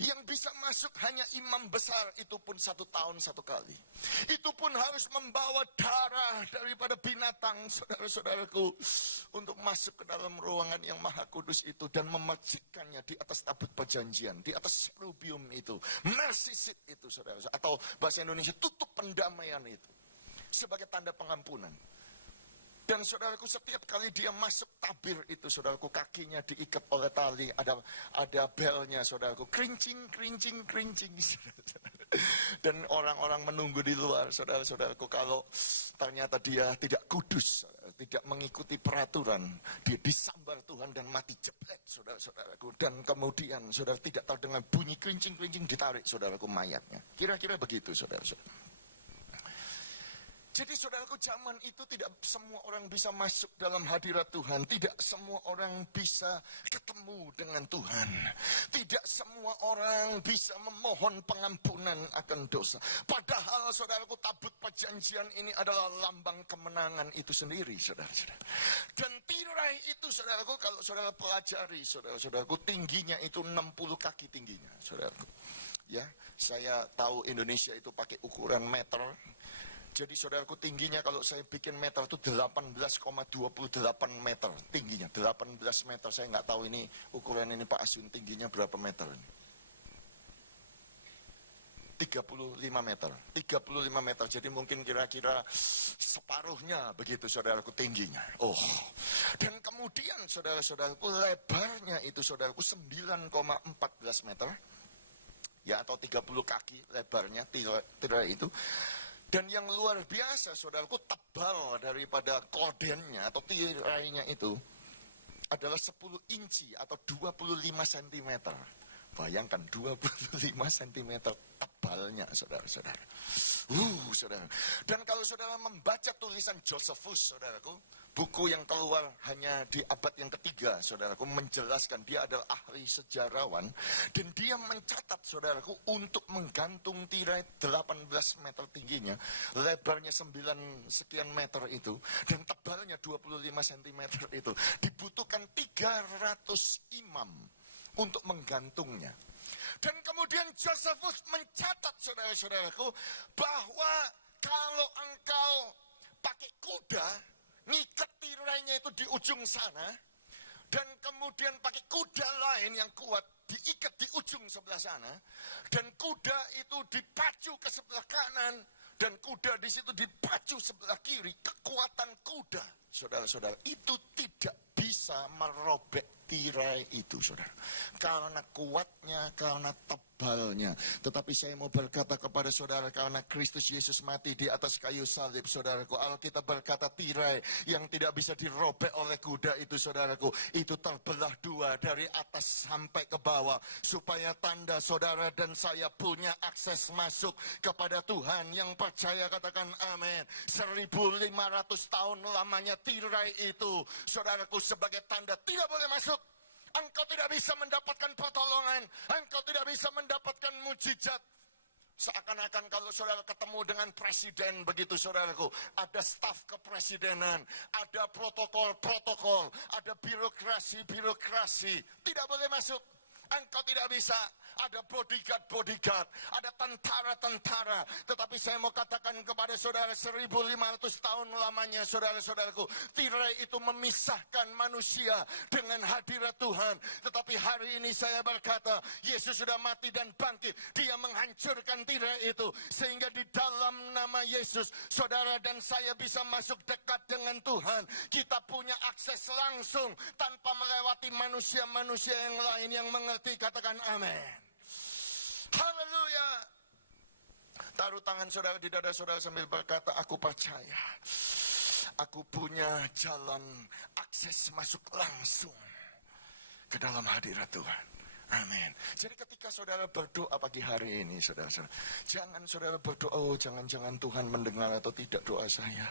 Yang bisa masuk hanya imam besar, itu pun 1 tahun 1 kali. Itu pun harus membawa darah daripada binatang, saudara-saudaraku, untuk masuk ke dalam ruangan yang maha kudus itu dan memercikkannya di atas tabut perjanjian, di atas serubium itu, mercy seat itu, saudara, atau bahasa Indonesia tutup pendamaian itu, sebagai tanda pengampunan. Dan saudaraku, setiap kali dia masuk tabir itu, saudaraku, kakinya diikat oleh tali, ada belnya, saudaraku, kerincing. Dan orang-orang menunggu di luar, saudara-saudaraku, kalau ternyata dia tidak kudus, tidak mengikuti peraturan, dia disambar Tuhan dan mati jeblek, saudara-saudaraku. Dan kemudian saudara tidak tahu, dengan bunyi kerincing ditarik, saudaraku, mayatnya. Kira-kira begitu, saudara-saudara. Jadi saudaraku, zaman itu tidak semua orang bisa masuk dalam hadirat Tuhan. Tidak semua orang bisa ketemu dengan Tuhan. Tidak semua orang bisa memohon pengampunan akan dosa. Padahal saudaraku, tabut perjanjian ini adalah lambang kemenangan itu sendiri, saudara-saudara. Dan tirai itu, saudaraku, kalau saudara pelajari, saudara-saudaraku, tingginya itu 60 kaki tingginya, saudaraku. Ya, saya tahu Indonesia itu pakai ukuran meter. Jadi saudaraku, tingginya kalau saya bikin meter itu 18,28 meter tingginya, 18 meter. Saya nggak tahu ini ukuran ini Pak Asun tingginya berapa meter ini. 35 meter. 35 meter, jadi mungkin kira-kira separuhnya begitu saudaraku tingginya. Oh, dan kemudian saudara-saudaraku lebarnya itu saudaraku 9,14 meter. Ya, atau 30 kaki lebarnya tirai itu. Dan yang luar biasa saudaraku, tebal daripada kordennya atau tirainya itu adalah 10 inci atau 25 cm. Bayangkan 25 cm tebalnya saudara-saudara. Saudara. Dan kalau saudara membaca tulisan Josephus, saudaraku, buku yang keluar hanya di abad yang ketiga, saudaraku, menjelaskan, dia adalah ahli sejarawan, dan dia mencatat, saudaraku, untuk menggantung tirai 18 meter tingginya, lebarnya 9 sekian meter itu, dan tebalnya 25 cm itu, dibutuhkan 300 imam untuk menggantungnya. Dan kemudian Josephus mencatat, saudara-saudaraku, bahwa kalau engkau pakai kuda, ngikat tirainya itu di ujung sana, dan kemudian pakai kuda lain yang kuat, diikat di ujung sebelah sana, dan kuda itu dipacu ke sebelah kanan, dan kuda di situ dipacu sebelah kiri, kekuatan kuda, saudara-saudara, itu tidak bisa merobek tirai itu, saudara. Karena kuatnya, karena tebalnya. Tetapi saya mau berkata kepada saudara, karena Kristus Yesus mati di atas kayu salib, saudaraku. Alkitab berkata tirai yang tidak bisa dirobek oleh kuda itu, saudaraku, itu terbelah dua dari atas sampai ke bawah. Supaya tanda saudara dan saya punya akses masuk kepada Tuhan. Yang percaya katakan amin. 1500 tahun lamanya tirai itu, saudaraku, sebagai tanda tidak boleh masuk. Engkau tidak bisa mendapatkan pertolongan, engkau tidak bisa mendapatkan mujizat. Seakan-akan kalau saudara ketemu dengan presiden begitu, saudaraku, ada staf kepresidenan, ada protokol-protokol, ada birokrasi-birokrasi, tidak boleh masuk. Engkau tidak bisa, ada bodyguard, ada tentara-tentara. Tetapi saya mau katakan kepada saudara, 1500 tahun lamanya, saudara-saudaraku, tirai itu memisahkan manusia dengan hadirat Tuhan. Tetapi hari ini saya berkata, Yesus sudah mati dan bangkit. Dia menghancurkan tirai itu, sehingga di dalam nama Yesus, saudara dan saya bisa masuk dekat dengan Tuhan. Kita punya akses langsung tanpa melewati manusia-manusia yang lain yang mengerti. Katakan amin. Haleluya. Taruh tangan saudara di dada saudara sambil berkata, aku percaya, aku punya jalan akses masuk langsung ke dalam hadirat Tuhan. Amin. Jadi ketika saudara berdoa pagi hari ini, saudara-saudara, jangan saudara berdoa, oh jangan-jangan Tuhan mendengar atau tidak doa saya.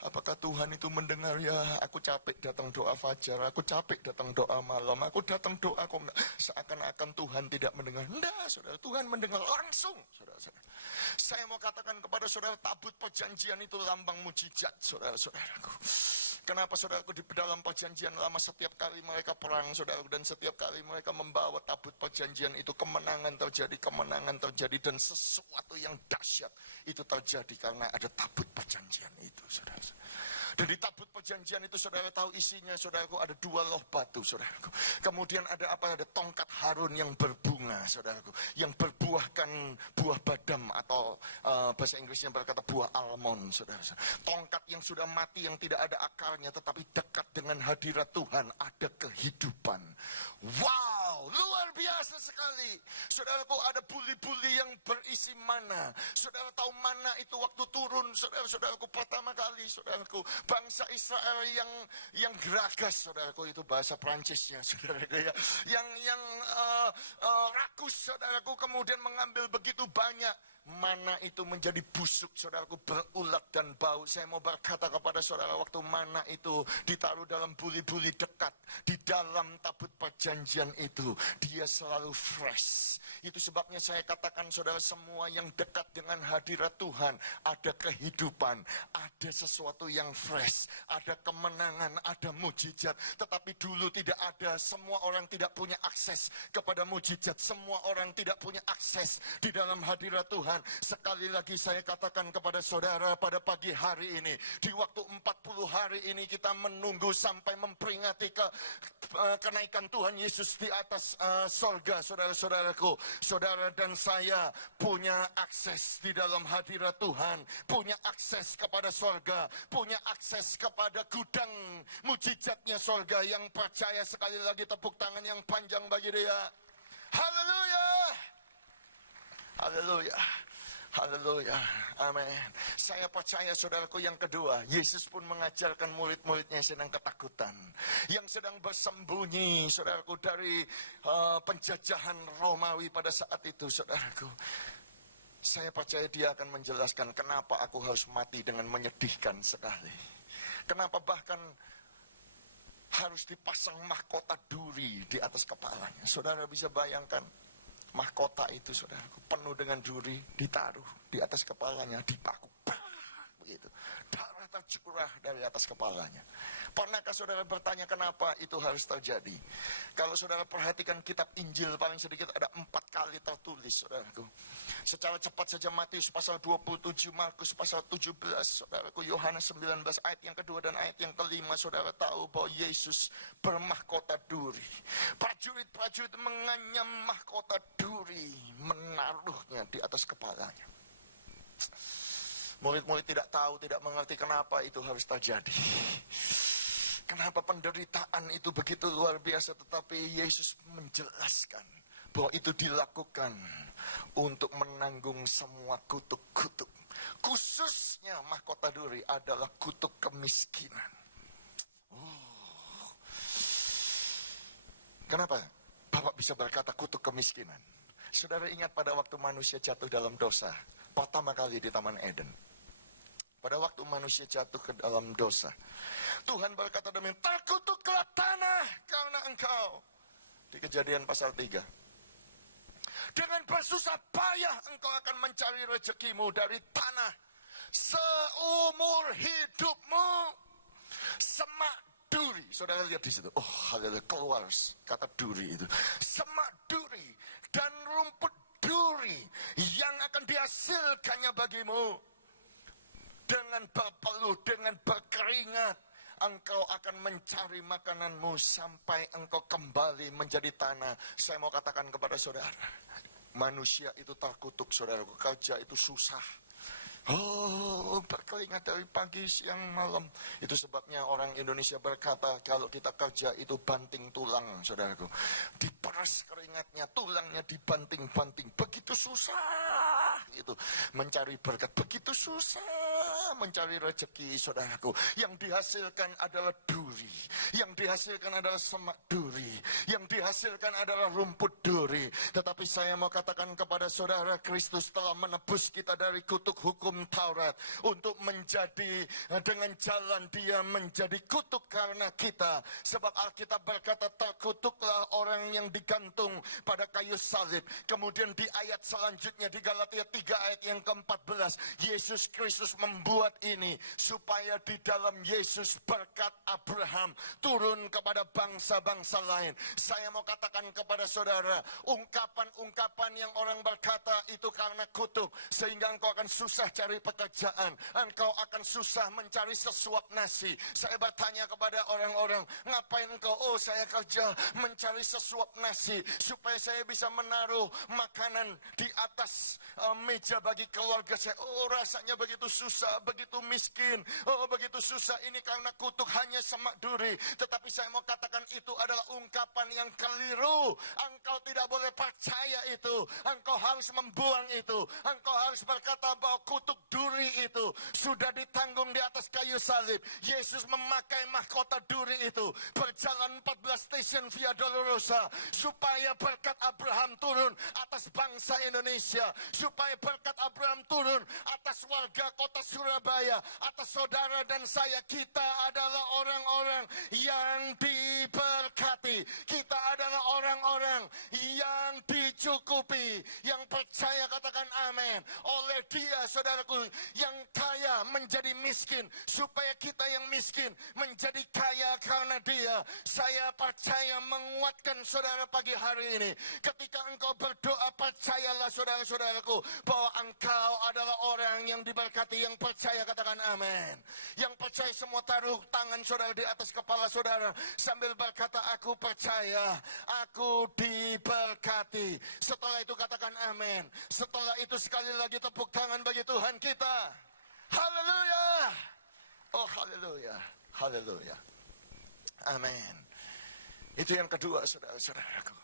Apakah Tuhan itu mendengar? Ya, aku capek datang doa fajar, aku capek datang doa malam, aku datang doa kok enggak. Seakan-akan Tuhan tidak mendengar. Enggak, saudara, Tuhan mendengar langsung, saudara-saudara. Saya mau katakan kepada saudara, tabut perjanjian itu lambang mujizat, saudara-saudaraku. Kenapa saudaraku, di dalam perjanjian lama setiap kali mereka perang, saudaraku, dan setiap kali mereka membawa tabut perjanjian itu, kemenangan terjadi, dan sesuatu yang dahsyat itu terjadi karena ada tabut perjanjian itu, saudara. Dan di tabut perjanjian itu saudara tahu isinya, saudaraku, ada 2 loh batu, saudaraku. Kemudian ada apa? Ada tongkat Harun yang berbunga, saudaraku, yang berbuahkan buah badam atau bahasa Inggrisnya berkata buah almond, saudara. Tongkat yang sudah mati, yang tidak ada akarnya, tetapi dekat dengan hadirat Tuhan, ada kehidupan. Wow, luar biasa sekali, saudaraku. Ada buli-buli yang berisi mana. Saudara tahu mana itu waktu turun, saudaraku, pertama kali, saudaraku, bangsa Israel yang geragas, saudaraku, itu bahasa Prancisnya, saudaraku, ya, yang rakus, saudaraku, kemudian mengambil begitu banyak. Mana itu menjadi busuk, saudaraku, berulat dan bau. Saya mau berkata kepada saudara, waktu mana itu ditaruh dalam buli-buli dekat di dalam tabut perjanjian itu, dia selalu fresh. Itu sebabnya saya katakan, saudara, semua yang dekat dengan hadirat Tuhan, ada kehidupan, ada sesuatu yang fresh, ada kemenangan, ada mujizat. Tetapi dulu tidak ada, semua orang tidak punya akses kepada mujizat, semua orang tidak punya akses di dalam hadirat Tuhan. Tuhan. Sekali lagi saya katakan kepada saudara pada pagi hari ini, di waktu 40 hari ini kita menunggu sampai memperingati kenaikan Tuhan Yesus di atas sorga. Saudara-saudaraku, saudara dan saya punya akses di dalam hadirat Tuhan, punya akses kepada sorga, punya akses kepada gudang mujizatnya sorga. Yang percaya sekali lagi tepuk tangan yang panjang bagi dia. Haleluya, haleluya, haleluya, amin. Saya percaya saudaraku yang kedua, Yesus pun mengajarkan murid-muridnya yang sedang ketakutan, yang sedang bersembunyi saudaraku dari penjajahan Romawi pada saat itu saudaraku. Saya percaya dia akan menjelaskan kenapa aku harus mati dengan menyedihkan sekali. Kenapa bahkan harus dipasang mahkota duri di atas kepalanya. Saudara bisa bayangkan mahkota itu saudaraku penuh dengan duri ditaruh di atas kepalanya, dipaku. Begitu. Darah tercurah dari atas kepalanya. Pernahkah saudara bertanya kenapa itu harus terjadi? Kalau saudara perhatikan kitab Injil paling sedikit ada 4 kali tertulis saudaraku. Secara cepat saja Matius pasal 27, Markus pasal 17, saudaraku, Yohanes 19 ayat yang kedua dan ayat yang kelima. Saudara tahu bahwa Yesus bermahkota duri. Prajurit-prajurit menganyam mahkota duri, menaruhnya di atas kepalanya. Murid-murid tidak tahu, tidak mengerti kenapa itu harus terjadi. Kenapa penderitaan itu begitu luar biasa, tetapi Yesus menjelaskan bahwa itu dilakukan untuk menanggung semua kutuk-kutuk. Khususnya mahkota duri adalah kutuk kemiskinan. Kenapa Bapak bisa berkata kutuk kemiskinan? Saudara ingat pada waktu manusia jatuh dalam dosa, pertama kali di Taman Eden. Pada waktu manusia jatuh ke dalam dosa, Tuhan berkata demikian, terkutuklah tanah karena engkau. Di Kejadian pasal 3. Dengan bersusah payah engkau akan mencari rezekimu dari tanah. Seumur hidupmu semak duri. Saudara lihat di situ. Oh, haleluya, keluar kata duri itu. Semak duri dan rumput duri yang akan dihasilkannya bagimu. Dengan berpeluh, dengan berkeringat, engkau akan mencari makananmu sampai engkau kembali menjadi tanah. Saya mau katakan kepada saudara, manusia itu terkutuk saudara, kerja itu susah. Oh, berkeringat dari pagi, siang, malam. Itu sebabnya orang Indonesia berkata, kalau kita kerja itu banting tulang, saudaraku. Diperas keringatnya, tulangnya dibanting-banting. Begitu susah itu mencari berkat. Begitu susah mencari rezeki, saudaraku. Yang dihasilkan adalah duri. Yang dihasilkan adalah semak duri. Yang dihasilkan adalah rumput duri. Tetapi saya mau katakan kepada saudara, Kristus telah menebus kita dari kutuk hukum Taurat untuk menjadi, dengan jalan dia menjadi kutuk karena kita. Sebab Alkitab berkata terkutuklah orang yang digantung pada kayu salib. Kemudian di ayat selanjutnya di Galatia 3 ayat yang ke-14, Yesus Kristus membuat ini supaya di dalam Yesus berkat Abraham turun kepada bangsa-bangsa lain. Saya mau katakan kepada saudara, ungkapan-ungkapan yang orang berkata itu karena kutuk, sehingga engkau akan susah cari pekerjaan, engkau akan susah mencari sesuap nasi. Saya bertanya kepada orang-orang, ngapain engkau? Oh, saya kerja mencari sesuap nasi supaya saya bisa menaruh makanan di atas meja bagi keluarga saya. Oh, rasanya begitu susah, begitu miskin. Oh, begitu susah. Ini karena kutuk, hanya semak duri. Tetapi saya mau katakan itu adalah ungkapan yang keliru. Engkau tidak boleh percaya itu. Engkau harus membuang itu. Engkau harus berkata bahwa kutuk duri itu sudah ditanggung di atas kayu salib. Yesus memakai mahkota duri itu, berjalan 14 stasiun Via Dolorosa, supaya berkat Abraham turun atas bangsa Indonesia, supaya berkat Abraham turun atas warga kota Surabaya, atas saudara dan saya. Kita adalah orang-orang yang diberkati. Kita adalah orang-orang yang dicukupi, yang percaya, katakan amin. Oleh dia, saudaraku, yang kaya kaya menjadi miskin, supaya kita yang miskin menjadi kaya karena Dia. Saya percaya menguatkan saudara pagi hari ini. Ketika engkau berdoa, percayalah saudara-saudaraku bahwa engkau adalah orang yang diberkati. Yang percaya katakan amin. Yang percaya semua taruh tangan saudara di atas kepala saudara sambil berkata, aku percaya, aku diberkati. Setelah itu katakan amin. Setelah itu sekali lagi tepuk tangan bagi Tuhan kita. Haleluya. Oh haleluya. Haleluya. Amin. Itu yang kedua saudara-saudaraku.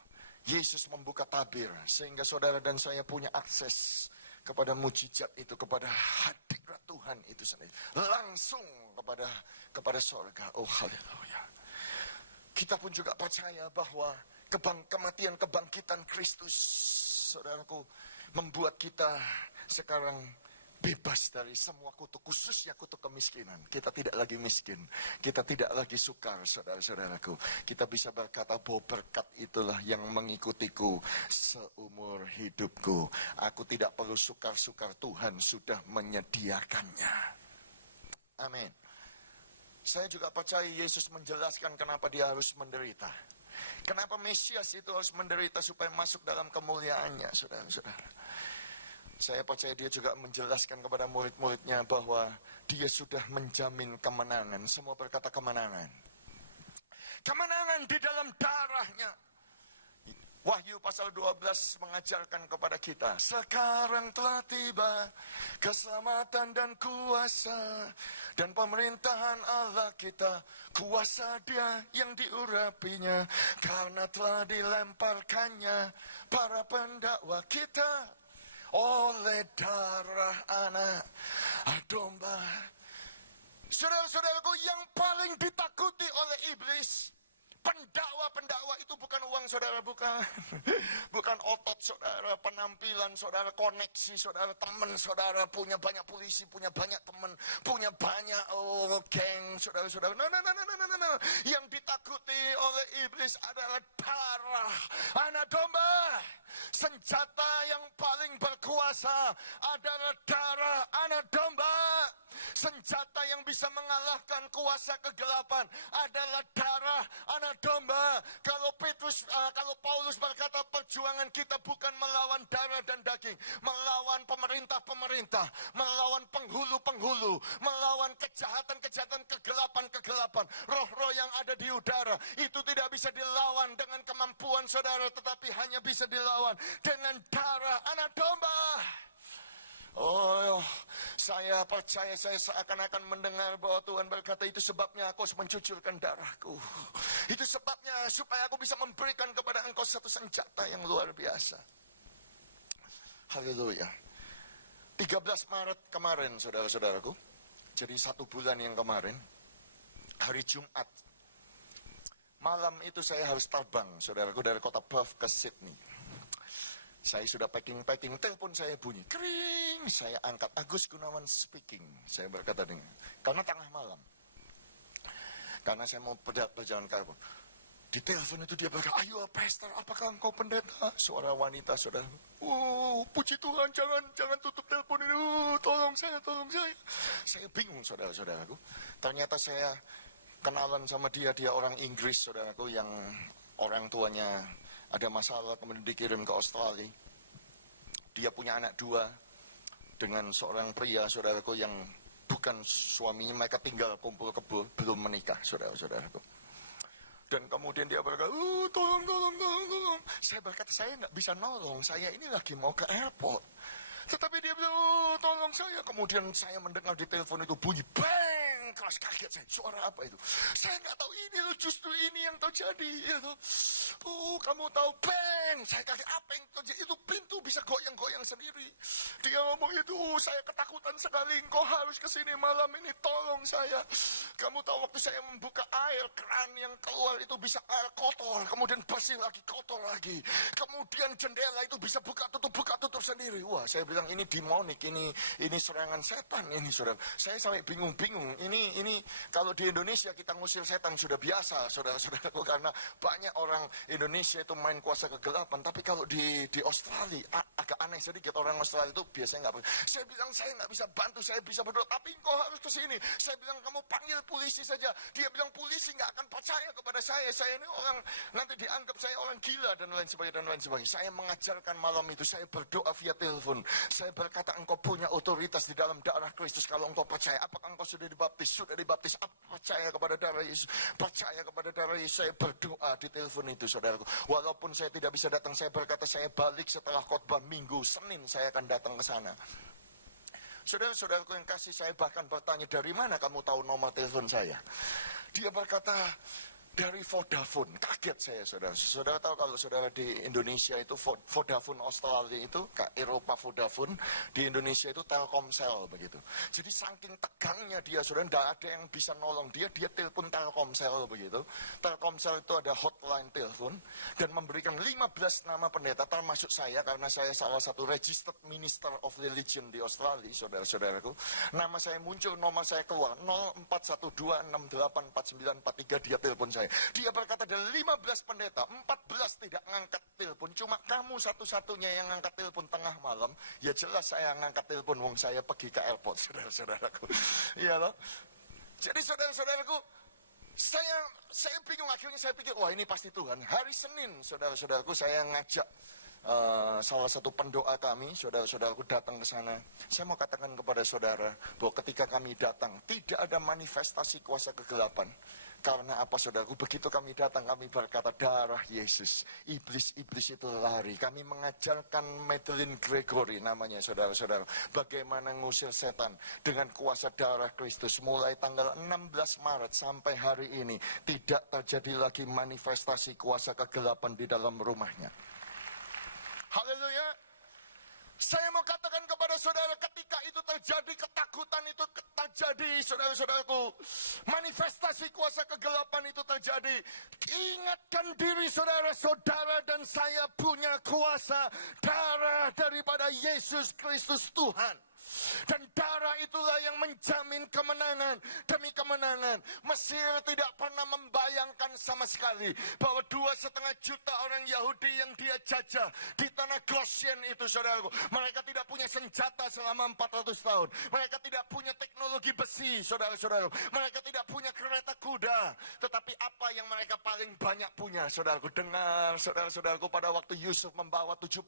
Yesus membuka tabir sehingga saudara dan saya punya akses kepada mujizat itu, kepada hadirat Tuhan itu sendiri. Langsung kepada sorga. Oh haleluya. Kita pun juga percaya bahwa kematian kebangkitan Kristus, saudaraku, membuat kita sekarang bebas dari semua kutuk, khususnya kutuk kemiskinan. Kita tidak lagi miskin, kita tidak lagi sukar, saudara-saudaraku. Kita bisa berkata bahwa berkat itulah yang mengikutiku seumur hidupku. Aku tidak perlu sukar-sukar, Tuhan sudah menyediakannya. Amin. Saya juga percaya Yesus menjelaskan kenapa dia harus menderita. Kenapa Mesias itu harus menderita supaya masuk dalam kemuliaannya, saudara-saudara. Saya percaya dia juga menjelaskan kepada murid-muridnya bahwa dia sudah menjamin kemenangan. Semua berkata kemenangan. Kemenangan di dalam darahnya. Wahyu pasal 12 mengajarkan kepada kita, sekarang telah tiba keselamatan dan kuasa dan pemerintahan Allah kita. Kuasa Dia yang diurapinya, karena telah dilemparkannya para pendakwa kita oleh darah anak domba. Saudara-saudaraku, yang paling ditakuti oleh iblis, pendakwa-pendakwa itu bukan uang saudara, bukan. Bukan otot saudara, penampilan saudara, koneksi saudara, teman saudara, punya banyak polisi, punya banyak teman, punya banyak geng saudara-saudara. No. Yang ditakuti oleh iblis adalah darah anak domba. Senjata yang paling berkuasa adalah darah anak domba. Senjata yang bisa mengalahkan kuasa kegelapan adalah darah anak domba. Kalau Paulus berkata perjuangan kita bukan melawan darah dan daging, melawan pemerintah-pemerintah, melawan penghulu-penghulu, melawan kejahatan-kejahatan, kegelapan-kegelapan, roh-roh yang ada di udara. Itu tidak bisa dilawan dengan kemampuan saudara, tetapi hanya bisa dilawan dengan darah anak domba. Oh, saya percaya, saya seakan-akan mendengar bahwa Tuhan berkata, itu sebabnya aku harus mencucurkan darahku. Itu sebabnya supaya aku bisa memberikan kepada engkau satu senjata yang luar biasa. Haleluya. 13 Maret kemarin, saudara-saudaraku, jadi 1 bulan yang kemarin, hari Jumat, malam itu saya harus terbang, saudaraku, dari kota Perth ke Sydney. Saya sudah packing, telepon saya bunyi, kering, saya angkat, Agus Gunawan speaking. Saya berkata dengan, karena tengah malam. Karena saya mau berjalan ke airport. Di telepon itu dia berkata, ayo pastor, apakah engkau pendeta? Suara wanita, saudara. Puji Tuhan, jangan tutup telepon ini. Tolong saya. Saya bingung, saudara-saudaraku. Ternyata saya kenalan sama dia orang Inggris, saudaraku, yang orang tuanya ada masalah, kemudian dikirim ke Australia. Dia punya anak 2 dengan seorang pria, saudaraku, yang bukan suaminya. Mereka tinggal kumpul kebun, belum menikah, saudara-saudaraku. Dan kemudian dia berkata, tolong. Saya berkata, saya nggak bisa nolong, saya ini lagi mau ke airport. Tetapi dia bilang, tolong saya. Kemudian saya mendengar di telepon itu bunyi, bang, keras, kaget saya. Suara apa itu? Saya nggak tahu, ini loh, justru ini yang terjadi. Ya, kamu tahu, bang. Saya kaget, apa yang terjadi? Itu pintu bisa goyang-goyang sendiri. Dia ngomong itu, saya ketakutan sekali. Engkau harus kesini malam ini, tolong saya. Kamu tahu, waktu saya membuka air, keran yang keluar itu bisa air kotor. Kemudian bersih lagi, kotor lagi. Kemudian jendela itu bisa buka tutup sendiri. Wah, saya bilang ini demonik, ini serangan setan ini, saudara. Saya sampai bingung. Ini ini kalau di Indonesia kita ngusir setan sudah biasa, saudara-saudaraku, karena banyak orang Indonesia itu main kuasa kegelapan. Tapi kalau di Australia agak aneh sedikit, orang Australia itu biasanya nggak. Saya bilang saya nggak bisa bantu, saya bisa berdoa, tapi engkau harus ke sini. Saya bilang kamu panggil polisi saja. Dia bilang polisi nggak akan percaya kepada saya. Saya ini orang nanti dianggap saya orang gila dan lain sebagainya. Saya mengajarkan malam itu, saya berdoa via telepon. Saya berkata engkau punya otoritas di dalam darah Kristus. Kalau engkau percaya, apakah engkau sudah dibaptis? Sudah dibaptis. Percaya kepada darah Yesus. Percaya kepada darah Yesus. Saya berdoa di telepon itu, saudaraku. Walaupun saya tidak bisa datang, saya berkata saya balik setelah khotbah Minggu, Senin saya akan datang ke sana. Saudara-saudaraku yang kasih, saya bahkan bertanya, dari mana kamu tahu nomor telepon saya? Dia berkata, dari Vodafone. Kaget saya, saudara. Saudara tahu kalau saudara di Indonesia itu Vodafone Australia itu, Eropa Vodafone, di Indonesia itu Telkomsel begitu. Jadi saking tegangnya dia, saudara, tidak ada yang bisa nolong dia telepon Telkomsel begitu. Telkomsel itu ada hotline telepon dan memberikan 15 nama pendeta, termasuk saya, karena saya salah satu registered minister of religion di Australia, saudara-saudaraku. Nama saya muncul, nomor saya keluar 0412684943, dia telepon saya. Dia berkata dari 15 pendeta, 14 tidak ngangkat telepon, cuma kamu satu-satunya yang ngangkat telepon tengah malam. Ya jelas saya ngangkat telepon, wong saya pergi ke airport, saudara-saudaraku. Iya loh. Jadi saudara-saudaraku, saya bingung, akhirnya saya pikir, wah ini pasti Tuhan. Hari Senin, saudara-saudaraku, saya ngajak salah satu pendoa kami, saudara-saudaraku datang ke sana. Saya mau katakan kepada saudara bahwa ketika kami datang, tidak ada manifestasi kuasa kegelapan. Karena apa, saudaraku? Begitu kami datang, kami berkata darah Yesus. Iblis itu lari. Kami mengajarkan Madeline Gregory namanya, saudara-saudara, bagaimana ngusir setan dengan kuasa darah Kristus. Mulai tanggal 16 Maret sampai hari ini tidak terjadi lagi manifestasi kuasa kegelapan di dalam rumahnya. Haleluya. Saya mau katakan kepada saudara, ketika itu terjadi, ketakutan itu terjadi, saudara-saudaraku, manifestasi kuasa kegelapan itu terjadi. Ingatkan diri saudara-saudara dan saya punya kuasa darah daripada Yesus Kristus Tuhan. Dan darah itulah yang menjamin kemenangan demi kemenangan. Mesir tidak pernah membayangkan sama sekali bahwa 2,5 juta orang Yahudi yang dia jajah di tanah Goshen itu, saudaraku, mereka tidak punya senjata selama 400 tahun. Mereka tidak punya teknologi besi, saudara-saudara. Mereka tidak punya kereta kuda. Tetapi apa yang mereka paling banyak punya, saudaraku? Dengar, saudara-saudaraku, pada waktu Yusuf membawa 70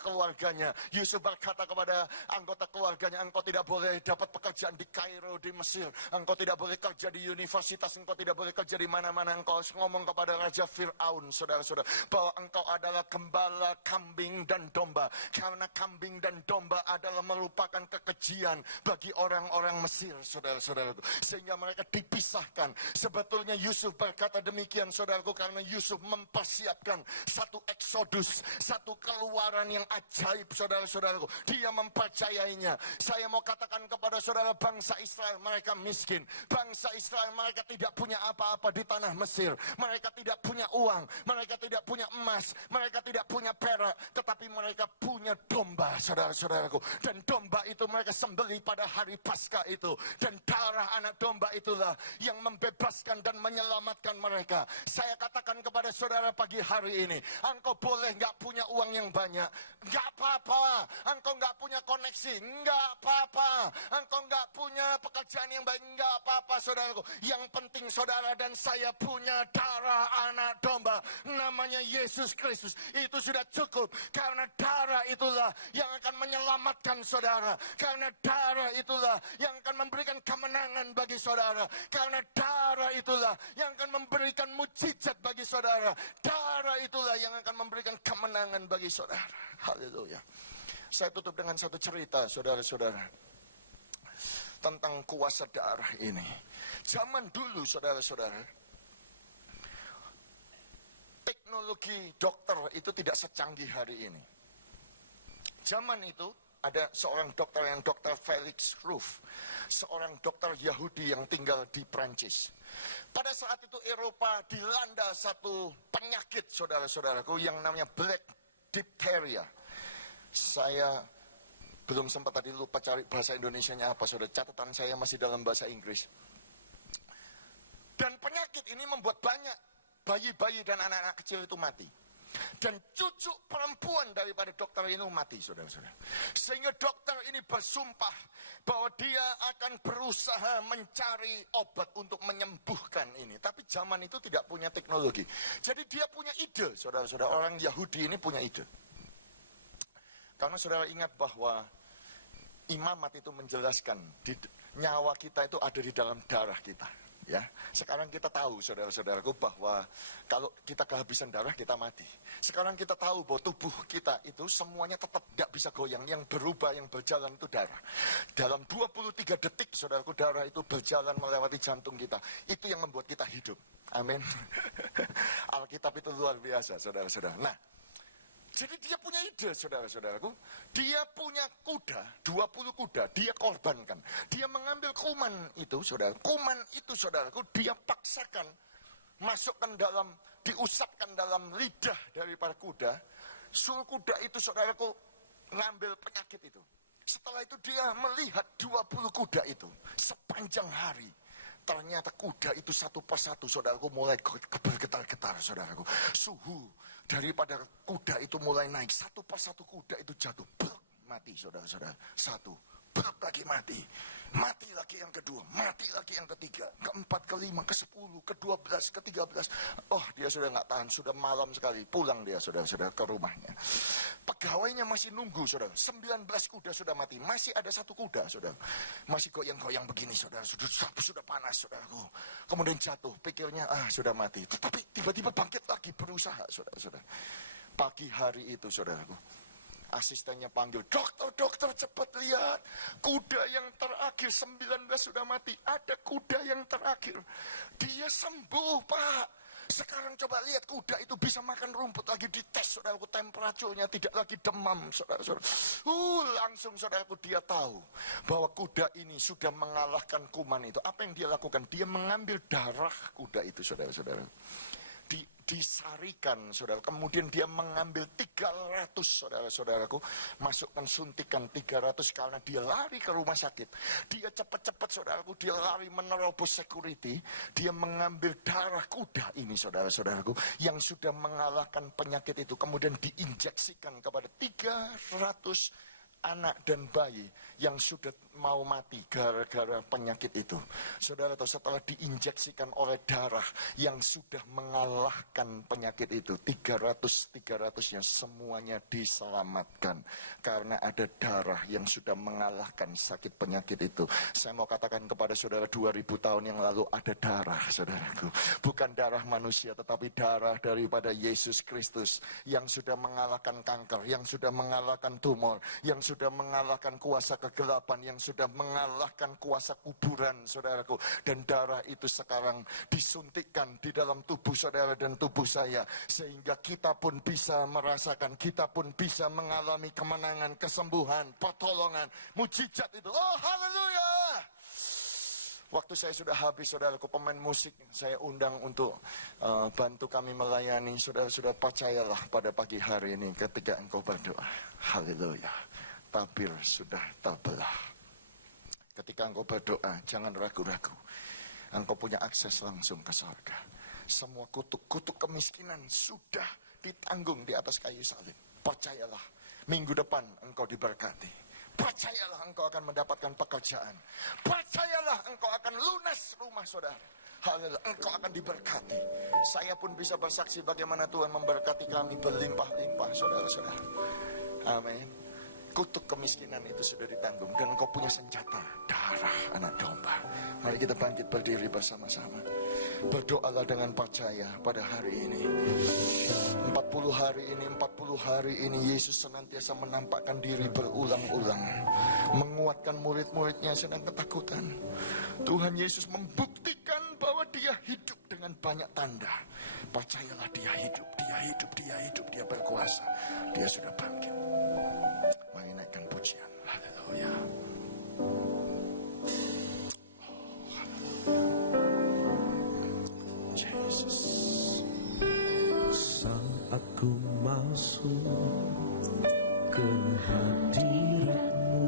keluarganya, Yusuf berkata kepada anggota keluarganya, engkau tidak boleh dapat pekerjaan di Kairo, di Mesir. Engkau tidak boleh kerja di universitas, engkau tidak boleh kerja di mana-mana. Engkau harus ngomong kepada Raja Fir'aun, saudara-saudara, bahwa engkau adalah gembala kambing dan domba. Karena kambing dan domba adalah merupakan kekejian bagi orang-orang Mesir, saudara-saudaraku. Sehingga mereka dipisahkan. Sebetulnya Yusuf berkata demikian, saudaraku, karena Yusuf mempersiapkan satu eksodus, satu keluaran yang ajaib, saudara-saudaraku. Dia mempercayai. Saya mau katakan kepada saudara, bangsa Israel mereka miskin. Bangsa Israel mereka tidak punya apa-apa di tanah Mesir. Mereka tidak punya uang, mereka tidak punya emas, mereka tidak punya perak, tetapi mereka punya domba, saudara-saudaraku. Dan domba itu mereka sembelih pada hari Paskah itu. Dan darah anak domba itulah yang membebaskan dan menyelamatkan mereka. Saya katakan kepada saudara pagi hari ini, engkau boleh gak punya uang yang banyak, gak apa-apa. Engkau gak punya koneksi, enggak apa-apa. Engkau enggak punya pekerjaan yang baik, enggak apa-apa, saudaraku. Yang penting saudara dan saya punya darah anak domba, namanya Yesus Kristus. Itu sudah cukup. Karena darah itulah yang akan menyelamatkan saudara. Karena darah itulah yang akan memberikan kemenangan bagi saudara. Karena darah itulah yang akan memberikan mujizat bagi saudara. Darah itulah yang akan memberikan kemenangan bagi saudara. Haleluya. Saya tutup dengan satu cerita, saudara-saudara, tentang kuasa darah ini. Zaman dulu, saudara-saudara, teknologi dokter itu tidak secanggih hari ini. Zaman itu ada seorang dokter yang Dr. Felix Ruff, seorang dokter Yahudi yang tinggal di Prancis. Pada saat itu Eropa dilanda satu penyakit, saudara-saudaraku, yang namanya Black Diphtheria. Saya Belum sempat tadi lupa cari bahasa Indonesianya apa, saudara. Catatan saya masih dalam bahasa Inggris. Dan penyakit ini membuat banyak bayi-bayi dan anak-anak kecil itu mati. Dan cucu perempuan daripada dokter ini mati, saudara-saudara. Sehingga dokter ini bersumpah bahwa dia akan berusaha mencari obat untuk menyembuhkan ini. Tapi zaman itu tidak punya teknologi. Jadi dia punya ide, saudara-saudara. Orang Yahudi ini punya ide. Karena saudara ingat bahwa imamat itu menjelaskan nyawa kita itu ada di dalam darah kita. Ya, sekarang kita tahu, saudara-saudaraku, bahwa kalau kita kehabisan darah kita mati. Sekarang kita tahu bahwa tubuh kita itu semuanya tetap tidak bisa goyang. Yang berubah, yang berjalan itu darah. Dalam 23 detik, saudaraku, darah itu berjalan melewati jantung kita. Itu yang membuat kita hidup. Amin. Alkitab itu luar biasa, saudara-saudara. Nah, jadi dia punya ide, saudara-saudaraku. Dia punya kuda, 20 kuda, dia korbankan. Dia mengambil kuman itu, saudara. Kuman itu, saudaraku, dia paksakan, masukkan dalam, diusapkan dalam lidah daripada kuda. Suruh kuda itu, saudaraku, ngambil penyakit itu. Setelah itu dia melihat 20 kuda itu sepanjang hari. Ternyata kuda itu satu persatu, saudaraku, mulai bergetar-getar, saudaraku. Suhu daripada kuda itu mulai naik. Satu persatu kuda itu jatuh. Mati, saudara-saudara. Satu. Lagi mati. Mati lagi yang kedua. Mati lagi yang ketiga. Keempat, kelima, ke-10, ke-12, ke-13. Oh, dia sudah nggak tahan. Sudah malam sekali. Pulang dia, saudara-saudara, ke rumahnya. Pegawainya masih nunggu, saudara. 19 kuda sudah mati. Masih ada satu kuda, saudara. Masih goyang-goyang begini, saudara. Sudah panas, saudaraku. Kemudian jatuh. Pikirnya, sudah mati. Tetapi tiba-tiba bangkit lagi, berusaha, saudara-saudara. Pagi hari itu, saudaraku, asistennya panggil, dokter cepat lihat, kuda yang terakhir 19 sudah mati, ada kuda yang terakhir, dia sembuh, Pak. Sekarang coba lihat, kuda itu bisa makan rumput lagi, dites, saudaraku, temperaturnya tidak lagi demam, saudara-saudara. Langsung, saudaraku, dia tahu bahwa kuda ini sudah mengalahkan kuman itu. Apa yang dia lakukan? Dia mengambil darah kuda itu, saudara-saudara. Disarikan, saudara. Kemudian dia mengambil 300, saudara-saudaraku, masukkan suntikan 300 karena dia lari ke rumah sakit. Dia cepat-cepat, saudaraku, dia lari menerobos security. Dia mengambil darah kuda ini, saudara-saudaraku, yang sudah mengalahkan penyakit itu. Kemudian diinjeksikan kepada 300 anak dan bayi yang sudah mau mati gara-gara penyakit itu. Saudara tahu, setelah diinjeksikan oleh darah yang sudah mengalahkan penyakit itu, 300-nya semuanya diselamatkan karena ada darah yang sudah mengalahkan sakit penyakit itu. Saya mau katakan kepada saudara, 2000 tahun yang lalu ada darah, saudaraku. Bukan darah manusia, tetapi darah daripada Yesus Kristus yang sudah mengalahkan kanker, yang sudah mengalahkan tumor, yang sudah mengalahkan kuasa kegelapan, yang sudah mengalahkan kuasa kuburan, saudaraku. Dan darah itu sekarang disuntikkan di dalam tubuh saudara dan tubuh saya, sehingga kita pun bisa merasakan, kita pun bisa mengalami kemenangan, kesembuhan, pertolongan, mujizat itu. Oh, haleluya! Waktu saya sudah habis, saudaraku, pemain musik saya undang untuk bantu kami melayani. Saudara-saudara, percayalah pada pagi hari ini ketika engkau berdoa, haleluya, tabir sudah terbelah. Ketika engkau berdoa, jangan ragu-ragu. Engkau punya akses langsung ke surga. Semua kutuk kemiskinan sudah ditanggung di atas kayu salib. Percayalah, minggu depan engkau diberkati. Percayalah, engkau akan mendapatkan pekerjaan. Percayalah, engkau akan lunas rumah saudara. Haleluya, engkau akan diberkati. Saya pun bisa bersaksi bagaimana Tuhan memberkati kami berlimpah-limpah, saudara-saudara. Amin. Kutuk kemiskinan itu sudah ditanggung. Dan engkau punya senjata, darah anak domba. Mari kita bangkit berdiri bersama-sama. Berdoalah dengan percaya pada hari ini. 40 hari ini Yesus senantiasa menampakkan diri berulang-ulang, menguatkan murid-muridnya sedang ketakutan. Tuhan Yesus membuktikan bahwa dia hidup dengan banyak tanda. Percayalah, dia hidup, dia berkuasa, dia sudah bangkit. Mari naikkan pujian. Haleluya. Saat ku masuk ke hadirat-Mu,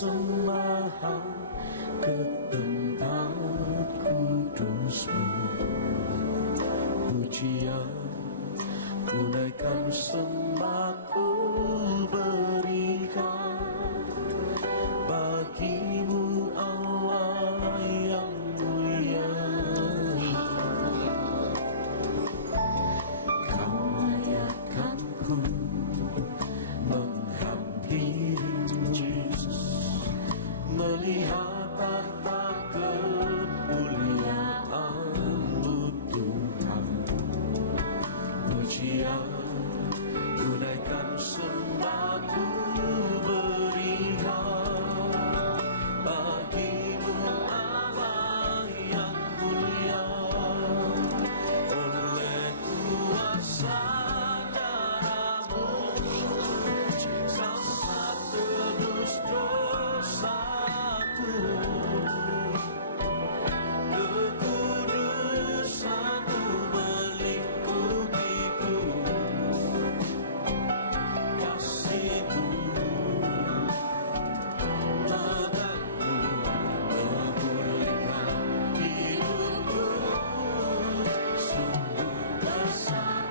persembahan ke tempat kudus-Mu. Pujian tunaikan sembahku berikan bagi-Mu Allah yang mulia. Kau layakkan-Ku menghampiri-Mu, melihat tahta kemuliaan-Mu Tuhan. Pujian tunaikan sembahku berikan bagi-Mu Allah yang mulia. Oleh kuasa darah-Mu selamat tebus dosaku. Kekudusan-Mu melingkupiku. Kasih-Mu letakku memulihkan hidupku. Sungguh besar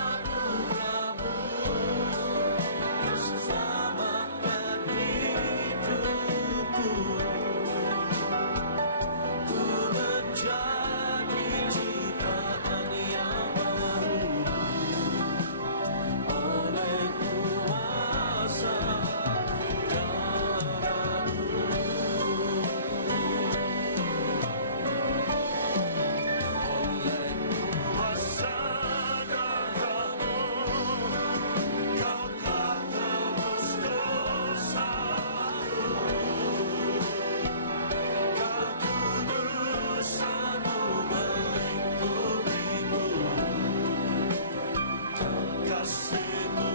anugerah-Mu, selamatkan hidupku. Ku menjadi ciptaan yang baru oleh kuasa darah-Mu. Oleh kuasa darah-Mu, Kau telah tebus dosaku. Kekudusan-Mu melingkupiku. Kasih-Mu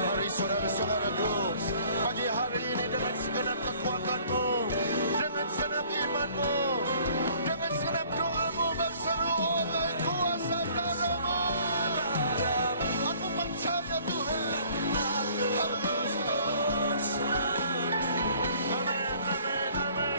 Mari saudara-saudaraku, pagi hari ini dengan segenap kekuatan-Mu, dengan segenap iman-Mu, dengan segenap doa-Mu, berseru oleh kuasa darah-Mu. Aku percaya Tuhan. Haleluya. Amin, amin, amin.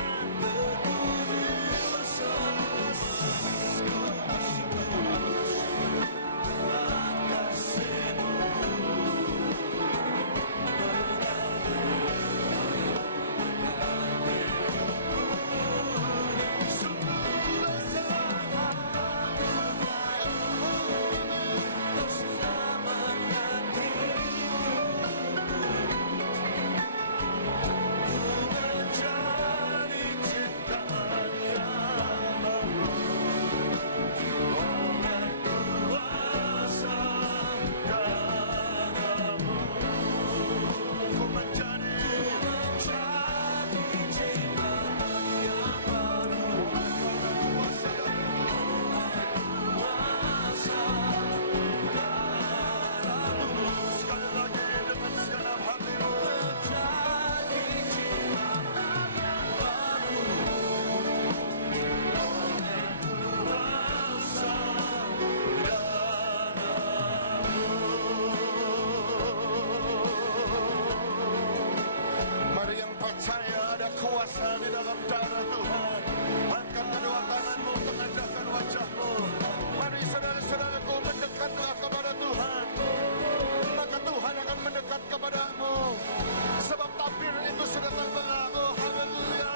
Mari yang percaya ada kuasa di dalam darah Tuhan. Angkat kedua tanganmu, tengadahkan wajahmu. Mari saudara-saudaraku mendekatlah kepada Tuhan. Maka Tuhan akan mendekat kepadamu. Sebab tabir itu sudah terberlaku. Haleluya.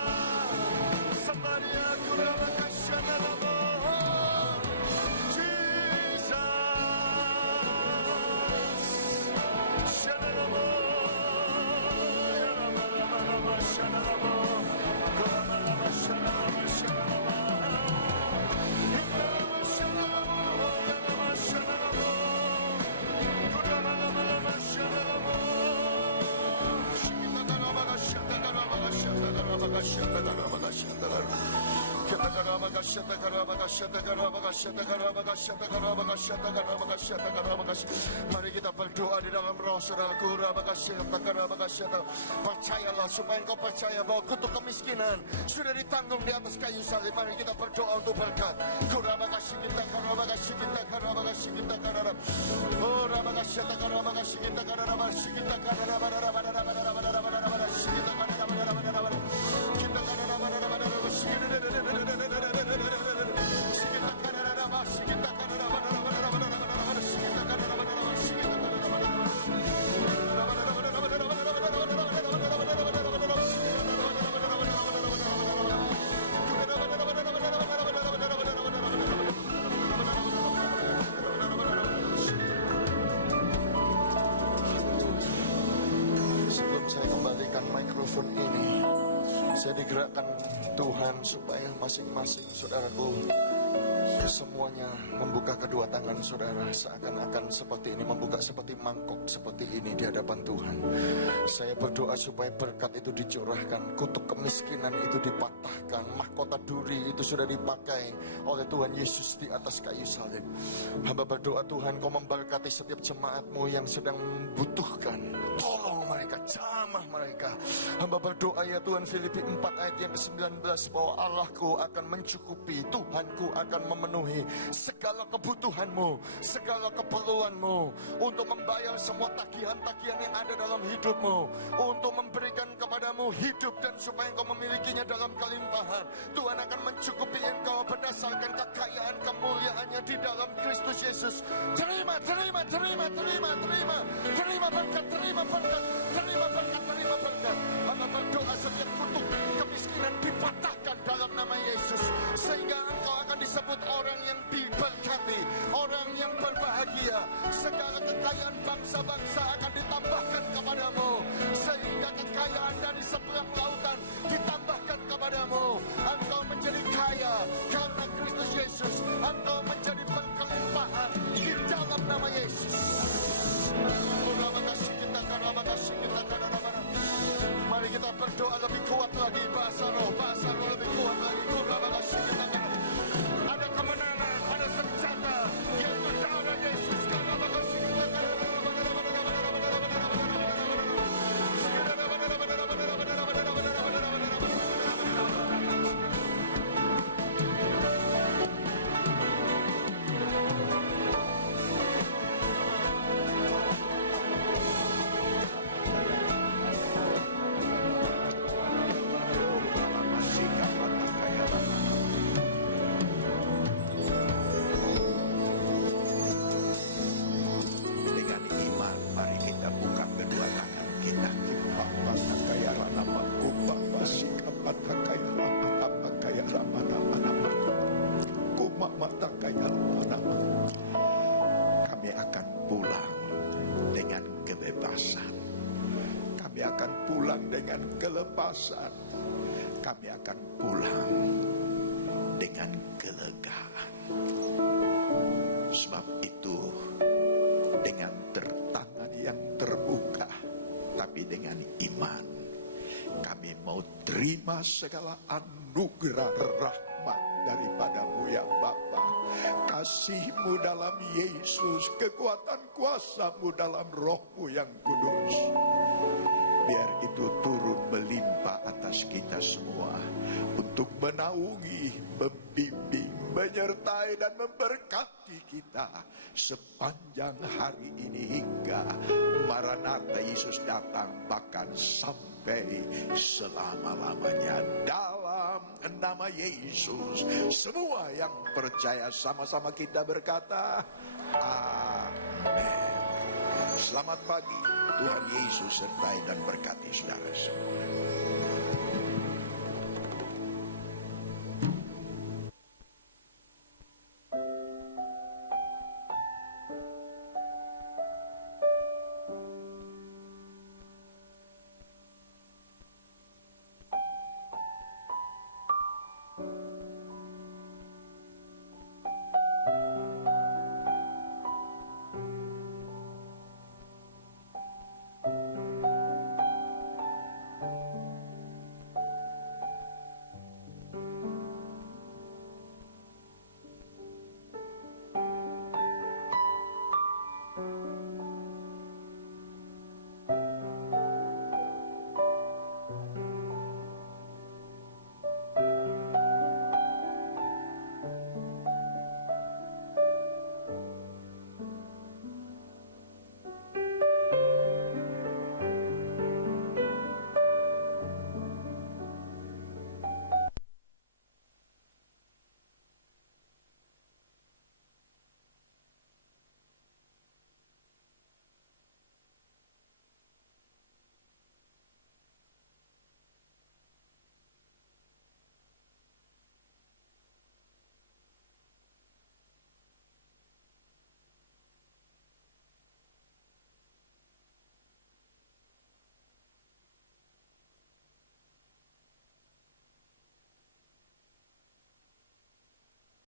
Sembaria kurang kasyadalamu. Mari kita berdoa di dalam roh, saudaraku. Percayalah, supaya engkau percaya bahwa kutuk kemiskinan sudah ditanggung di atas kayu salib. Mari kita berdoa untuk berkat. Sebelum saya kembalikan mikrofon ini, saya digerakkan Tuhan supaya masing-masing saudaraku semuanya membuka kedua tangan saudara, seakan-akan seperti ini, membuka seperti mangkok seperti ini di hadapan Tuhan. Saya berdoa supaya berkat itu dicurahkan, kutuk kemiskinan itu dipatahkan, mahkota duri itu sudah dipakai oleh Tuhan Yesus di atas kayu salib. Hamba berdoa Tuhan, kau memberkati setiap jemaatmu yang sedang membutuhkan. Tolong mereka, jamah mereka. Hamba berdoa ya Tuhan, Filipi 4 ayat yang ke-19, bahwa Allahku akan mencukupi, Tuhanku akan memenuhi segala kebutuhanmu, segala keperluanmu, untuk membayar semua tagihan-tagihan yang ada dalam hidupmu, untuk memberikan kepadamu hidup dan supaya engkau memilikinya dalam kelimpahan. Tuhan akan mencukupi engkau berdasarkan kekayaan kemuliaannya di dalam Kristus Yesus. Terima berkat, terima berkat. Hamba berdoa setiap kutuk kemiskinan dipatahkan dalam nama Yesus, sehingga engkau akan disebut orang yang diberkati, orang yang berbahagia. Segala kekayaan bangsa-bangsa akan ditambahkan kepadamu, sehingga kekayaan dari seberang lautan ditambahkan kepadamu. Engkau menjadi kaya karena Kristus Yesus. Engkau menjadi berkelimpahan di dalam nama Yesus. Mari kita berdoa lebih kuat lagi, bahasa roh lebih kuat lagi. Ada kemenangan, ada senjata, yaitu darah Yesus. Kami akan pulang dengan kebebasan. Kami akan pulang dengan kelepasan. Kami akan pulang dengan kelegaan. Sebab itu, dengan tangan yang terbuka, tapi dengan iman, kami mau terima segala anugerah rahmat daripadamu ya Bapa. Kasih-Mu dalam Yesus, kekuatan kuasa-Mu dalam Roh-Mu yang kudus. Biar itu turun melimpah atas kita semua, untuk menaungi, membimbing, menyertai dan memberkati kita sepanjang hari ini hingga Maranatha Yesus datang, bahkan sampai selama-lamanya. Dalam nama Yesus, semua yang percaya sama-sama kita berkata amin. Selamat pagi, Tuhan Yesus sertai dan berkati saudara semua.